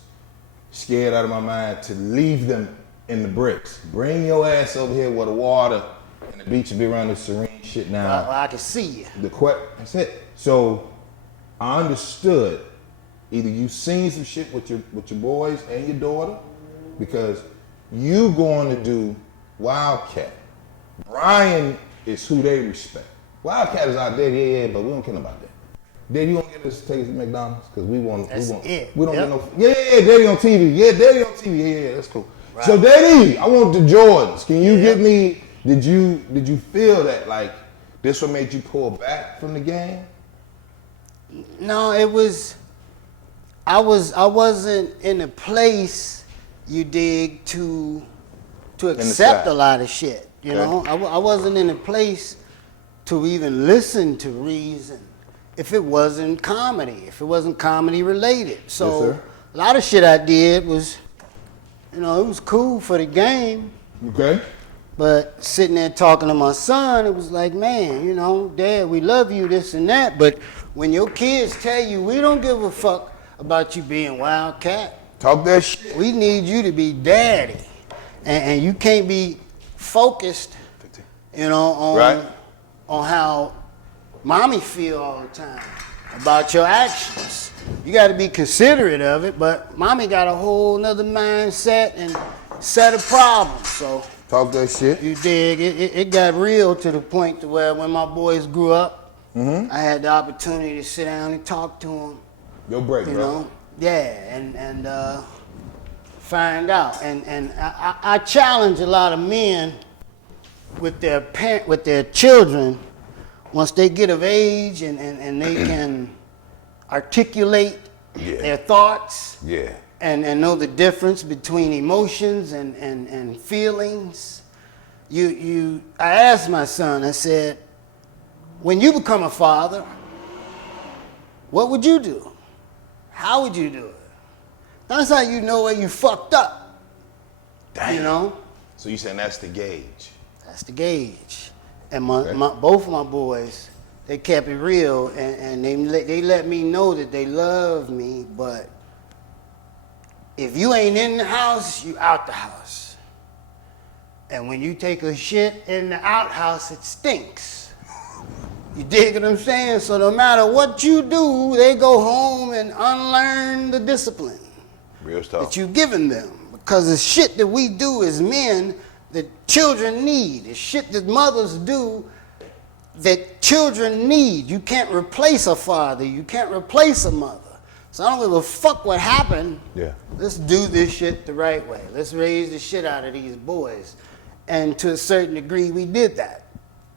scared out of my mind to leave them in the bricks. Bring your ass over here where the water and the beach will be around the serene shit now. Well, I can see you. That's it. So I understood either you seen some shit with your boys and your daughter, because you going to do Wildcat. Brian is who they respect. Wildcat is our daddy, yeah, but we don't care about that. Daddy, you gonna get us to take us to McDonald's? Because we don't it. get no, yeah, daddy on TV. Yeah, daddy on TV. Yeah, that's cool. Right. So daddy, I want the Jordans. Can you get me, did you feel that like this what made you pull back from the game? No, it was, I wasn't in a place, you dig, to accept a lot of shit, you know? I wasn't in a place to even listen to reason if it wasn't comedy, if it wasn't comedy related. So a lot of shit I did was, you know, it was cool for the game. Okay. But sitting there talking to my son, it was like, man, you know, Dad, we love you, this and that. But when your kids tell you, we don't give a fuck about you being Wildcat. Talk that shit. We need you to be daddy. And you can't be focused, you know, on how mommy feel all the time about your actions. You got to be considerate of it, but mommy got a whole nother mindset and set of problems. So talk that shit. You dig? It got real to the point to where when my boys grew up, I had the opportunity to sit down and talk to them. Your break, you bro. know? Yeah, and find out. And I challenge a lot of men with their children, once they get of age and they can articulate their thoughts and know the difference between emotions and feelings. I asked my son, I said, when you become a father, what would you do? How would you do it? That's how you know where you fucked up. Damn. You know? So you saying that's the gauge? That's the gauge. And both of my boys, they kept it real, and they let me know that they love me, but if you ain't in the house, you out the house. And when you take a shit in the outhouse, it stinks. You dig what I'm saying? So no matter what you do, they go home and unlearn the discipline Real stuff. that you've given them. Because the shit that we do as men that children need, the shit that mothers do that children need. You can't replace a father. You can't replace a mother. So I don't give a fuck what happened. Yeah. Let's do this shit the right way. Let's raise the shit out of these boys. And to a certain degree, we did that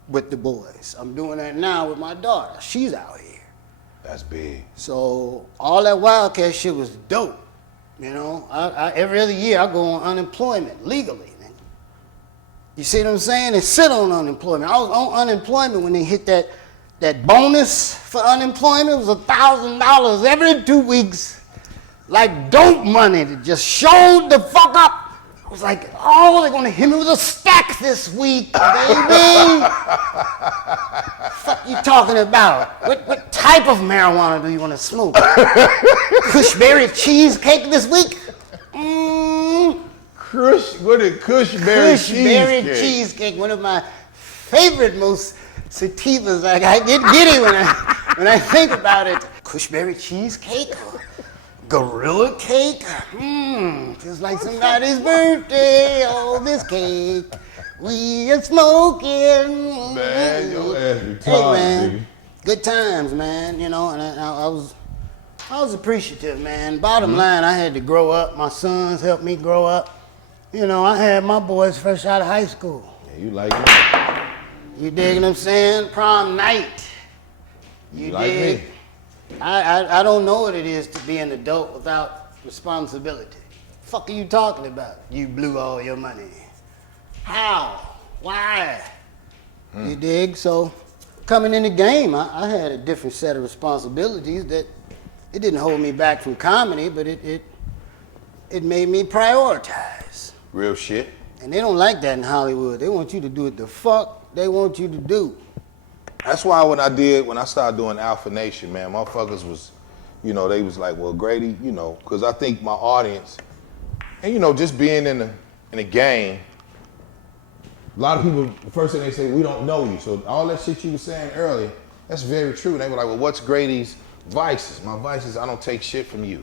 with the boys. I'm doing that now with my daughter. She's out here. That's big. So all that Wildcat shit was dope. You know, every other year I go on unemployment legally. Man. You see what I'm saying? They sit on unemployment. I was on unemployment when they hit that bonus for unemployment. It was $1,000 every 2 weeks. Like dope money that just showed the fuck up. I was like, oh, they're gonna hit me with a stack this week, baby. Fuck you talking about? What type of marijuana do you want to smoke? Cushberry cheesecake this week? What is Cushberry cheesecake? One of my favorite, most sativas. I get giddy when I think about it. Cushberry cheesecake? Gorilla cake? Feels like somebody's birthday. Oh, this cake. We are smoking. Man, your ass retarded, Hey, man. nigga. Good times, man. You know, and I was appreciative, man. Bottom line, I had to grow up. My sons helped me grow up. You know, I had my boys fresh out of high school. Yeah, you like it? You dig what I'm saying? Prom night. You like dig? me? I don't know what it is to be an adult without responsibility. Fuck are you talking about? You blew all your money. How? Why? You dig? So coming in the game, I had a different set of responsibilities that it didn't hold me back from comedy, but it made me prioritize. Real shit. And they don't like that in Hollywood. They want you to do what the fuck they want you to do. That's why when I started doing Alpha Nation, man, motherfuckers was, you know, they was like, well, Grady, you know, because I think my audience, and you know, just being in the game, a lot of people, the first thing they say, we don't know you. So all that shit you were saying earlier, that's very true. They were like, well, what's Grady's vices? My vices, I don't take shit from you.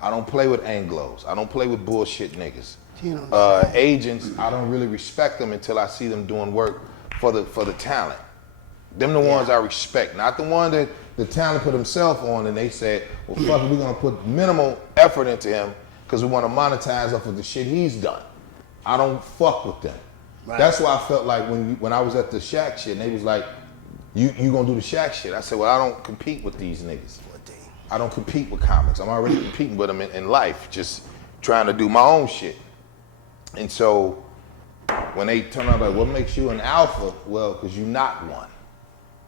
I don't play with Anglos. I don't play with bullshit niggas. You know, Agents, I don't really respect them until I see them doing work for the talent. Them the ones I respect, not the one that the talent put himself on and they said, well, fuck it, we're gonna put minimal effort into him because we want to monetize off of the shit he's done. I don't fuck with them. Right. That's why I felt like when I was at the Shaq shit and they was like, you gonna do the Shaq shit. I said, well, I don't compete with these niggas. I don't compete with comics. I'm already competing with them in life, just trying to do my own shit. And so when they turn out like, what makes you an alpha? Well, because you're not one.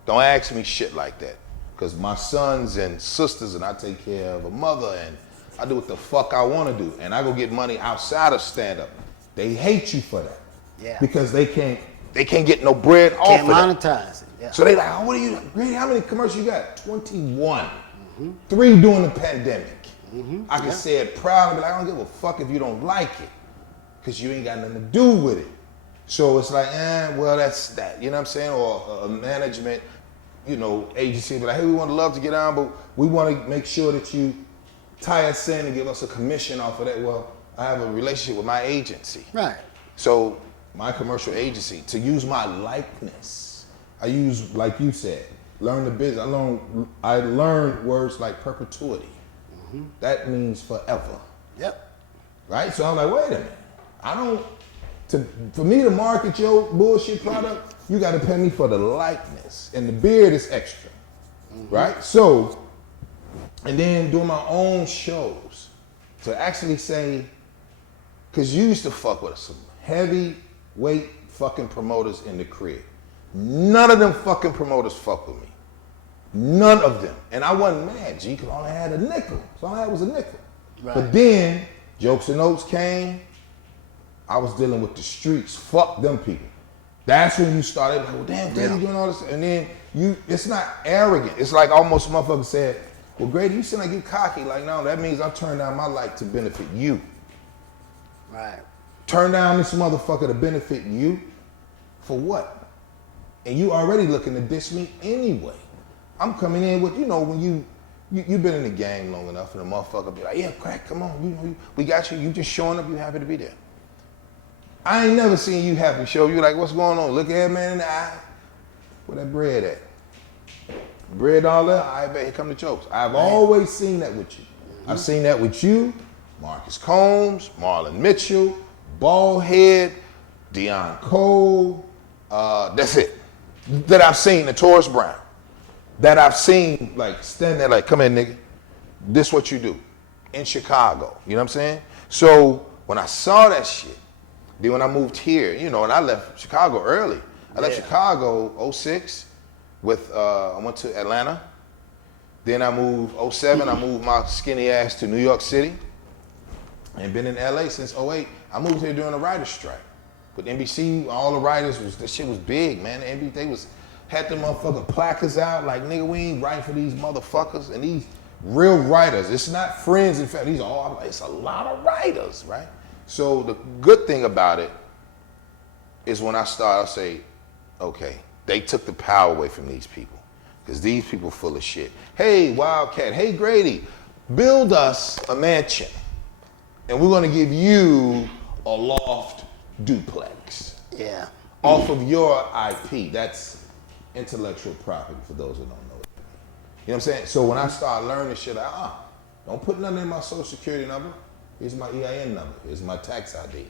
Don't ask me shit like that. Because my sons and sisters and I take care of a mother and I do what the fuck I want to do. And I go get money outside of stand-up. They hate you for that. Yeah. Because they can't get no bread off can't of that. monetize it. Yeah. So they like, oh, what are you, Grady, how many commercials you got? 21. 3 during the pandemic. I can say it proudly, but I don't give a fuck if you don't like it. Because you ain't got nothing to do with it. So it's like, well, that's that. You know what I'm saying? Or a management, you know, agency be like, hey, we want to love to get on, but we want to make sure that you tie us in and give us a commission off of that. Well, I have a relationship with my agency. Right. So my commercial agency, to use my likeness, I use, like you said, learn the business. I learned words like perpetuity. That means forever. Yep. right? So I'm like, wait a minute. For me to market your bullshit product, you got to pay me for the likeness, and the beard is extra, right? So, and then doing my own shows to actually say, because you used to fuck with some heavyweight fucking promoters in the crib. None of them fucking promoters fuck with me. None of them. And I wasn't mad, G, because all I had a nickel. So all I had was a nickel. Right. But then, Jokes and Notes came. I was dealing with the streets. Fuck them people. That's when you started like, well, damn, Grady doing all this. And then it's not arrogant. It's like almost motherfucker said, well, Grady, you seem like you cocky. Like, no, that means I turned down my life to benefit you. Right. Turn down this motherfucker to benefit you? For what? And you already looking to diss me anyway. I'm coming in with, when you've been in the game long enough and the motherfucker be like, yeah, crack, come on, we got you. You just showing up, you happy to be there. I ain't never seen you happy show. You like, what's going on? Look at that man in the eye. Where that bread at? Bread all there? I bet here come the jokes. I've always seen that with you. I've seen that with you, Marcus Combs, Marlon Mitchell, Ballhead, Deion Cole. That's it. That I've seen, the Taurus Brown. That I've seen, like, stand there like, come in, nigga. This what you do. In Chicago. You know what I'm saying? So, when I saw that shit, then when I moved here, and I left Chicago early. I left Chicago 06 I went to Atlanta. Then I moved 07, I moved my skinny ass to New York City. And been in LA since 08. I moved here during the writer's strike. With NBC, all the writers, that shit was big, man. They had the motherfucking placards out like, nigga, we ain't writing for these motherfuckers. And these real writers, it's not friends and family, it's a lot of writers, right? So the good thing about it is when I start, I'll say, okay, they took the power away from these people. Because these people full of shit. Hey, Wildcat, hey, Grady, build us a mansion. And we're gonna give you a loft duplex. Yeah. Off of your IP. That's intellectual property for those who don't know it. You know what I'm saying? So when I start learning shit, don't put nothing in my social security number. Here's my EIN number. Here's my tax ID.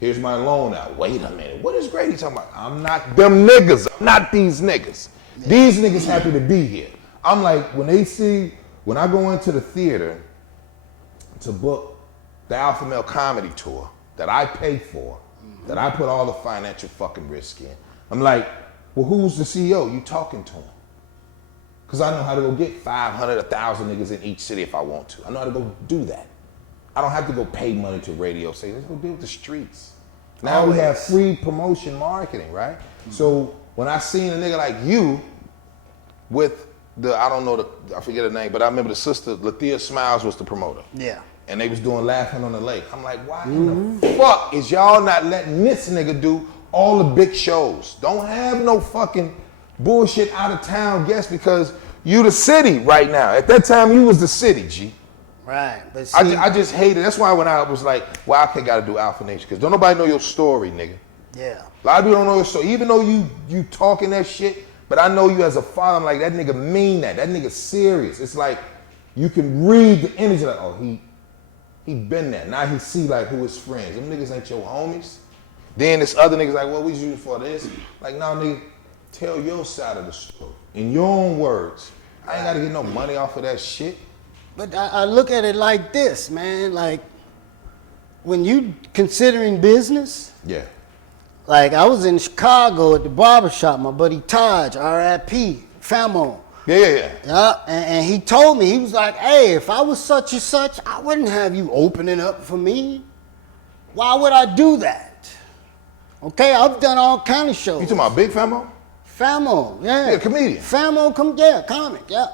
Here's my loan out. Wait a minute. What is Grady talking about? I'm not them niggas. I'm not these niggas. Yeah. These niggas happy to be here. I'm like, when I go into the theater to book the Alpha Male Comedy Tour that I pay for, that I put all the financial fucking risk in, I'm like, well, who's the CEO? You talking to him. Because I know how to go get 500, 1,000 niggas in each city if I want to. I know how to go do that. I don't have to go pay money to radio. Say, let's go deal with the streets. Now we have free promotion marketing, right? Mm-hmm. So when I seen a nigga like you with I forget her name, but I remember the sister, Lathea Smiles was the promoter. Yeah. And they was doing Laughing on the Lake. I'm like, why in the fuck is y'all not letting this nigga do all the big shows? Don't have no fucking bullshit out of town guests because you the city right now. At that time, you was the city, G. Right, but see, I just hate it. That's why when I was like, Wildcat got to do Alpha Nation, because don't nobody know your story, nigga. Yeah. A lot of people don't know your story. Even though you talking that shit, but I know you as a father, I'm like, that nigga mean that. That nigga serious. It's like, you can read the energy, like, oh, he been there. Now he see like who his friends. Them niggas ain't your homies. Then this other nigga's like, well, we you for this. Like, nah, nigga, tell your side of the story. In your own words. I ain't got to get no money off of that shit. But I look at it like this, man. Like, when you considering business, yeah. Like, I was in Chicago at the barbershop, my buddy Taj, R.I.P., Famo. Yeah. And he told me, he was like, hey, if I was such and such, I wouldn't have you opening up for me. Why would I do that? Okay, I've done all kind of shows. You talking about Big Famo? Famo, yeah. Yeah, comedian. Famo, comic, yeah.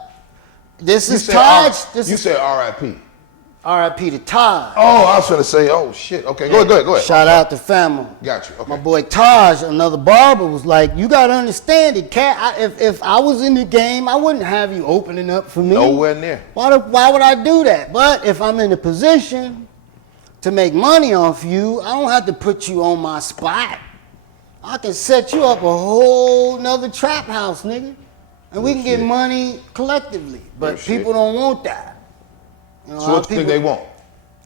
This is Taj. You said R.I.P. R.I.P. to Taj. Oh, I was trying to say, oh shit. Okay, go ahead. Shout out to Famo. Got you. Okay. My boy Taj, another barber, was like, you gotta understand it, cat. If I was in the game, I wouldn't have you opening up for me. Nowhere near. Why would I do that? But if I'm in a position to make money off you, I don't have to put you on my spot. I can set you up a whole nother trap house, nigga. And we can get money collectively. But people don't want that. You know, so what do you think they want?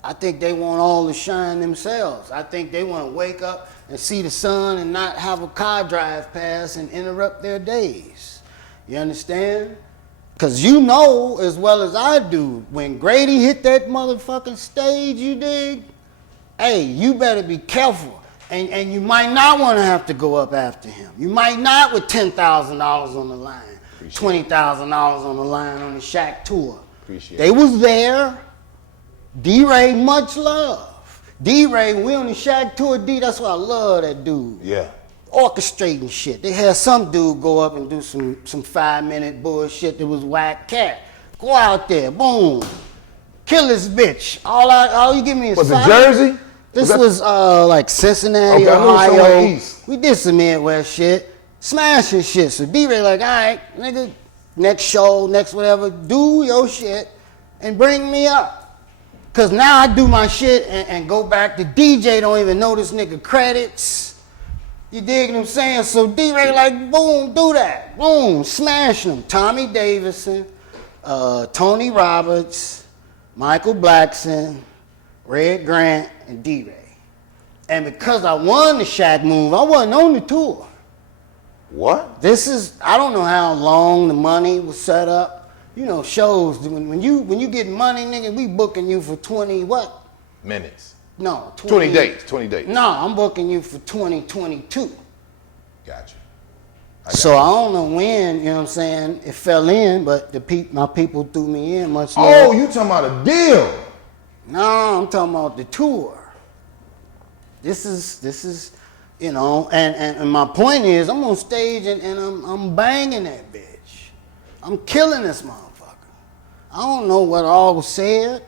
I think they want all the shine themselves. I think they want to wake up and see the sun and not have a car drive past and interrupt their days. You understand? Because you know as well as I do, when Grady hit that motherfucking stage, you dig? Hey, you better be careful. And you might not want to have to go up after him. You might not with $10,000 on the line, $20,000 on the line on the Shaq tour. They was there. D-Ray, much love. D-Ray, we on the Shaq tour, D, that's why I love that dude. Yeah. Orchestrating shit. They had some dude go up and do some 5-minute bullshit that was Wildcat. Go out there, boom. Kill this bitch. All you give me is Was it five. Jersey? This was like Cincinnati, Okay, I knew it was Ohio. somewhere east. We did some Midwest shit, smashing shit. So D-Ray like, all right, nigga, next show, next whatever, do your shit and bring me up. Cause now I do my shit and go back. The DJ don't even know this nigga credits. You dig what I'm saying? So D-Ray like, boom, do that. Boom, smash them. Tommy Davidson, Tony Roberts, Michael Blackson, Red Grant, and D-Ray. And because I won the Shaq move, I wasn't on the tour. What? I don't know how long the money was set up. You know, shows, when you get money, nigga, we booking you for 20 what? Minutes. No, 20 days. 20 days. No, I'm booking you for 2022. Gotcha. So I don't know when, you know what I'm saying, it fell in, but my people threw me in much Oh, love. you talking about a deal? No, I'm talking about the tour. This is, you know, and my point is, I'm on stage and I'm banging that bitch. I'm killing this motherfucker. I don't know what all was said.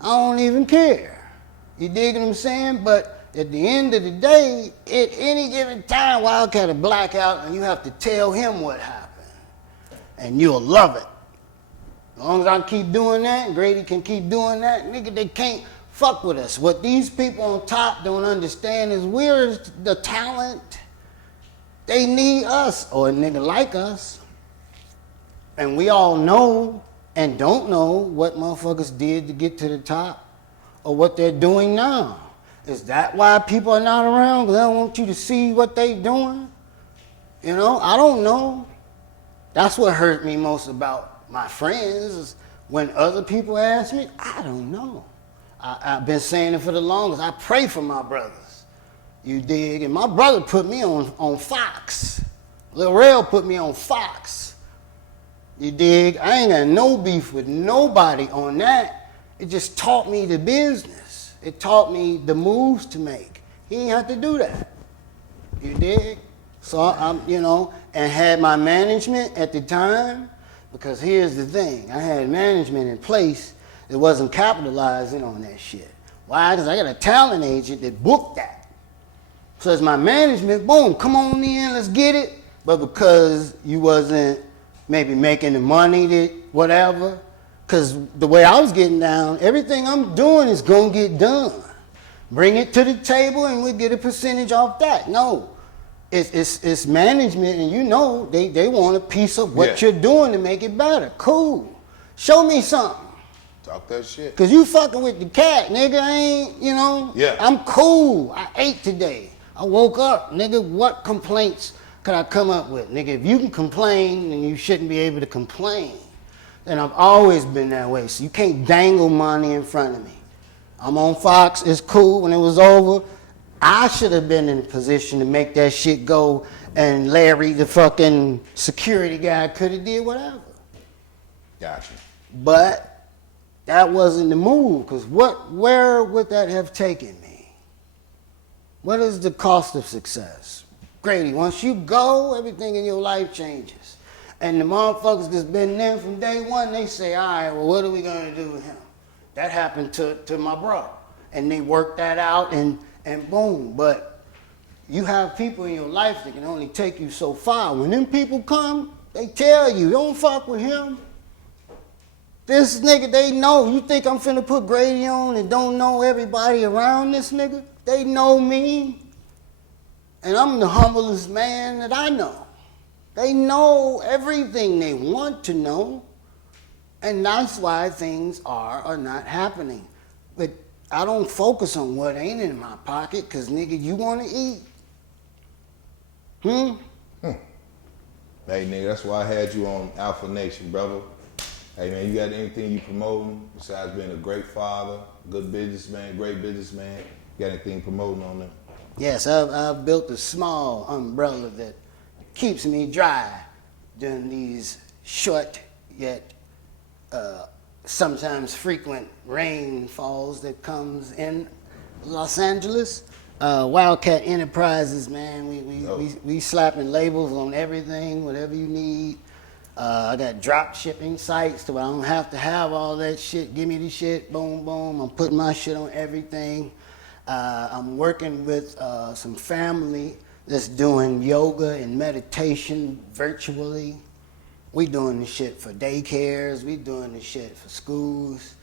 I don't even care. You dig what I'm saying? But at the end of the day, at any given time, Wildcat will black out and you have to tell him what happened. And you'll love it. As long as I keep doing that, Grady can keep doing that, nigga, they can't fuck with us. What these people on top don't understand is we're the talent. They need us, or a nigga like us. And we all know and don't know what motherfuckers did to get to the top or what they're doing now. Is that why people are not around? Because they don't want you to see what they're doing? You know, I don't know. That's what hurt me most about my friends is when other people ask me, I don't know. I've been saying it for the longest. I pray for my brothers. You dig? And my brother put me on Fox. Lil Rel put me on Fox. You dig? I ain't got no beef with nobody on that. It just taught me the business. It taught me the moves to make. He ain't have to do that. You dig? So I'm, you know, and had my management at the time, because here's the thing. I had management in place that wasn't capitalizing on that shit. Why? Because I got a talent agent that booked that. So as my management, boom, come on in, let's get it. But because you wasn't maybe making the money that whatever, because the way I was getting down, everything I'm doing is gonna get done. Bring it to the table and we get a percentage off that. No, it's management, and you know they want a piece of what you're doing to make it better. Cool, show me something. Talk that shit. Cause you fucking with the cat, nigga. I ain't, you know. Yeah. I'm cool. I ate today. I woke up, nigga. What complaints could I come up with? Nigga, if you can complain, then you shouldn't be able to complain. And I've always been that way. So you can't dangle money in front of me. I'm on Fox, it's cool. When it was over, I should have been in a position to make that shit go, and Larry, the fucking security guy, could have did whatever. Gotcha. But that wasn't the move, because where would that have taken me? What is the cost of success? Grady, once you go, everything in your life changes. And the motherfuckers that's been there from day one, they say, all right, well, what are we going to do with him? That happened to my bro. And they worked that out and boom. But you have people in your life that can only take you so far. When them people come, they tell you, don't fuck with him. This nigga, they know. You think I'm finna put Grady on and don't know everybody around this nigga? They know me. And I'm the humblest man that I know. They know everything they want to know. And that's why things are not happening. But I don't focus on what ain't in my pocket, cause nigga, you wanna eat? Hey, nigga, that's why I had you on Alpha Nation, brother. Hey, man, you got anything you promoting besides being a great father, good businessman, great businessman? You got anything promoting on there? Yes, I've built a small umbrella that keeps me dry during these short yet sometimes frequent rainfalls that comes in Los Angeles. Wildcat Enterprises, man, we slapping labels on everything, whatever you need. I got drop shipping sites to where I don't have to have all that shit. Give me the shit, boom, boom. I'm putting my shit on everything. I'm working with some family that's doing yoga and meditation virtually. We doing the shit for daycares. We doing the shit for schools.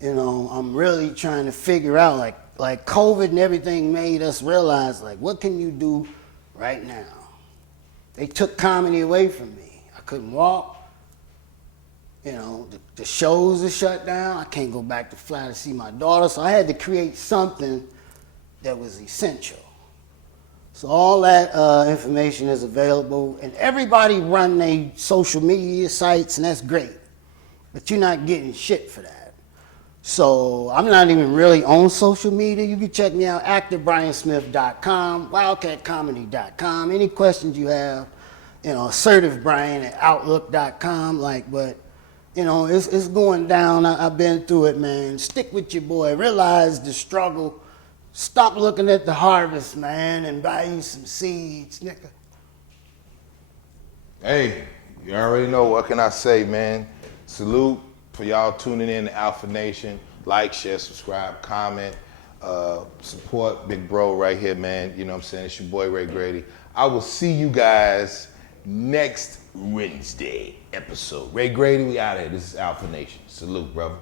You know, I'm really trying to figure out, like COVID and everything made us realize, like, what can you do right now? They took comedy away from me. I couldn't walk. You know, the shows are shut down. I can't go back to fly to see my daughter. So I had to create something that was essential. So all that information is available, and everybody run their social media sites, and that's great. But you're not getting shit for that. So I'm not even really on social media. You can check me out, actorbriansmith.com, wildcatcomedy.com. Any questions you have, you know, assertivebrian@outlook.com. But, you know, it's going down. I've been through it, man. Stick with your boy. Realize the struggle. Stop looking at the harvest, man, and buy you some seeds, nigga. Hey, you already know, what can I say, man? Salute for y'all tuning in to Alpha Nation. Like, share, subscribe, comment, support Big Bro right here, man. You know what I'm saying? It's your boy, Ray Grady. I will see you guys next Wednesday episode. Ray Grady, we out of here. This is Alpha Nation. Salute, brother.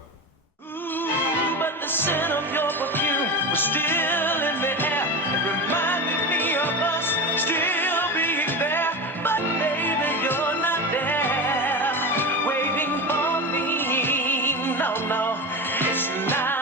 But the scent of your perfume was still in the air. It reminded me of us still being there. But baby, you're not there, waiting for me. No, no, it's not.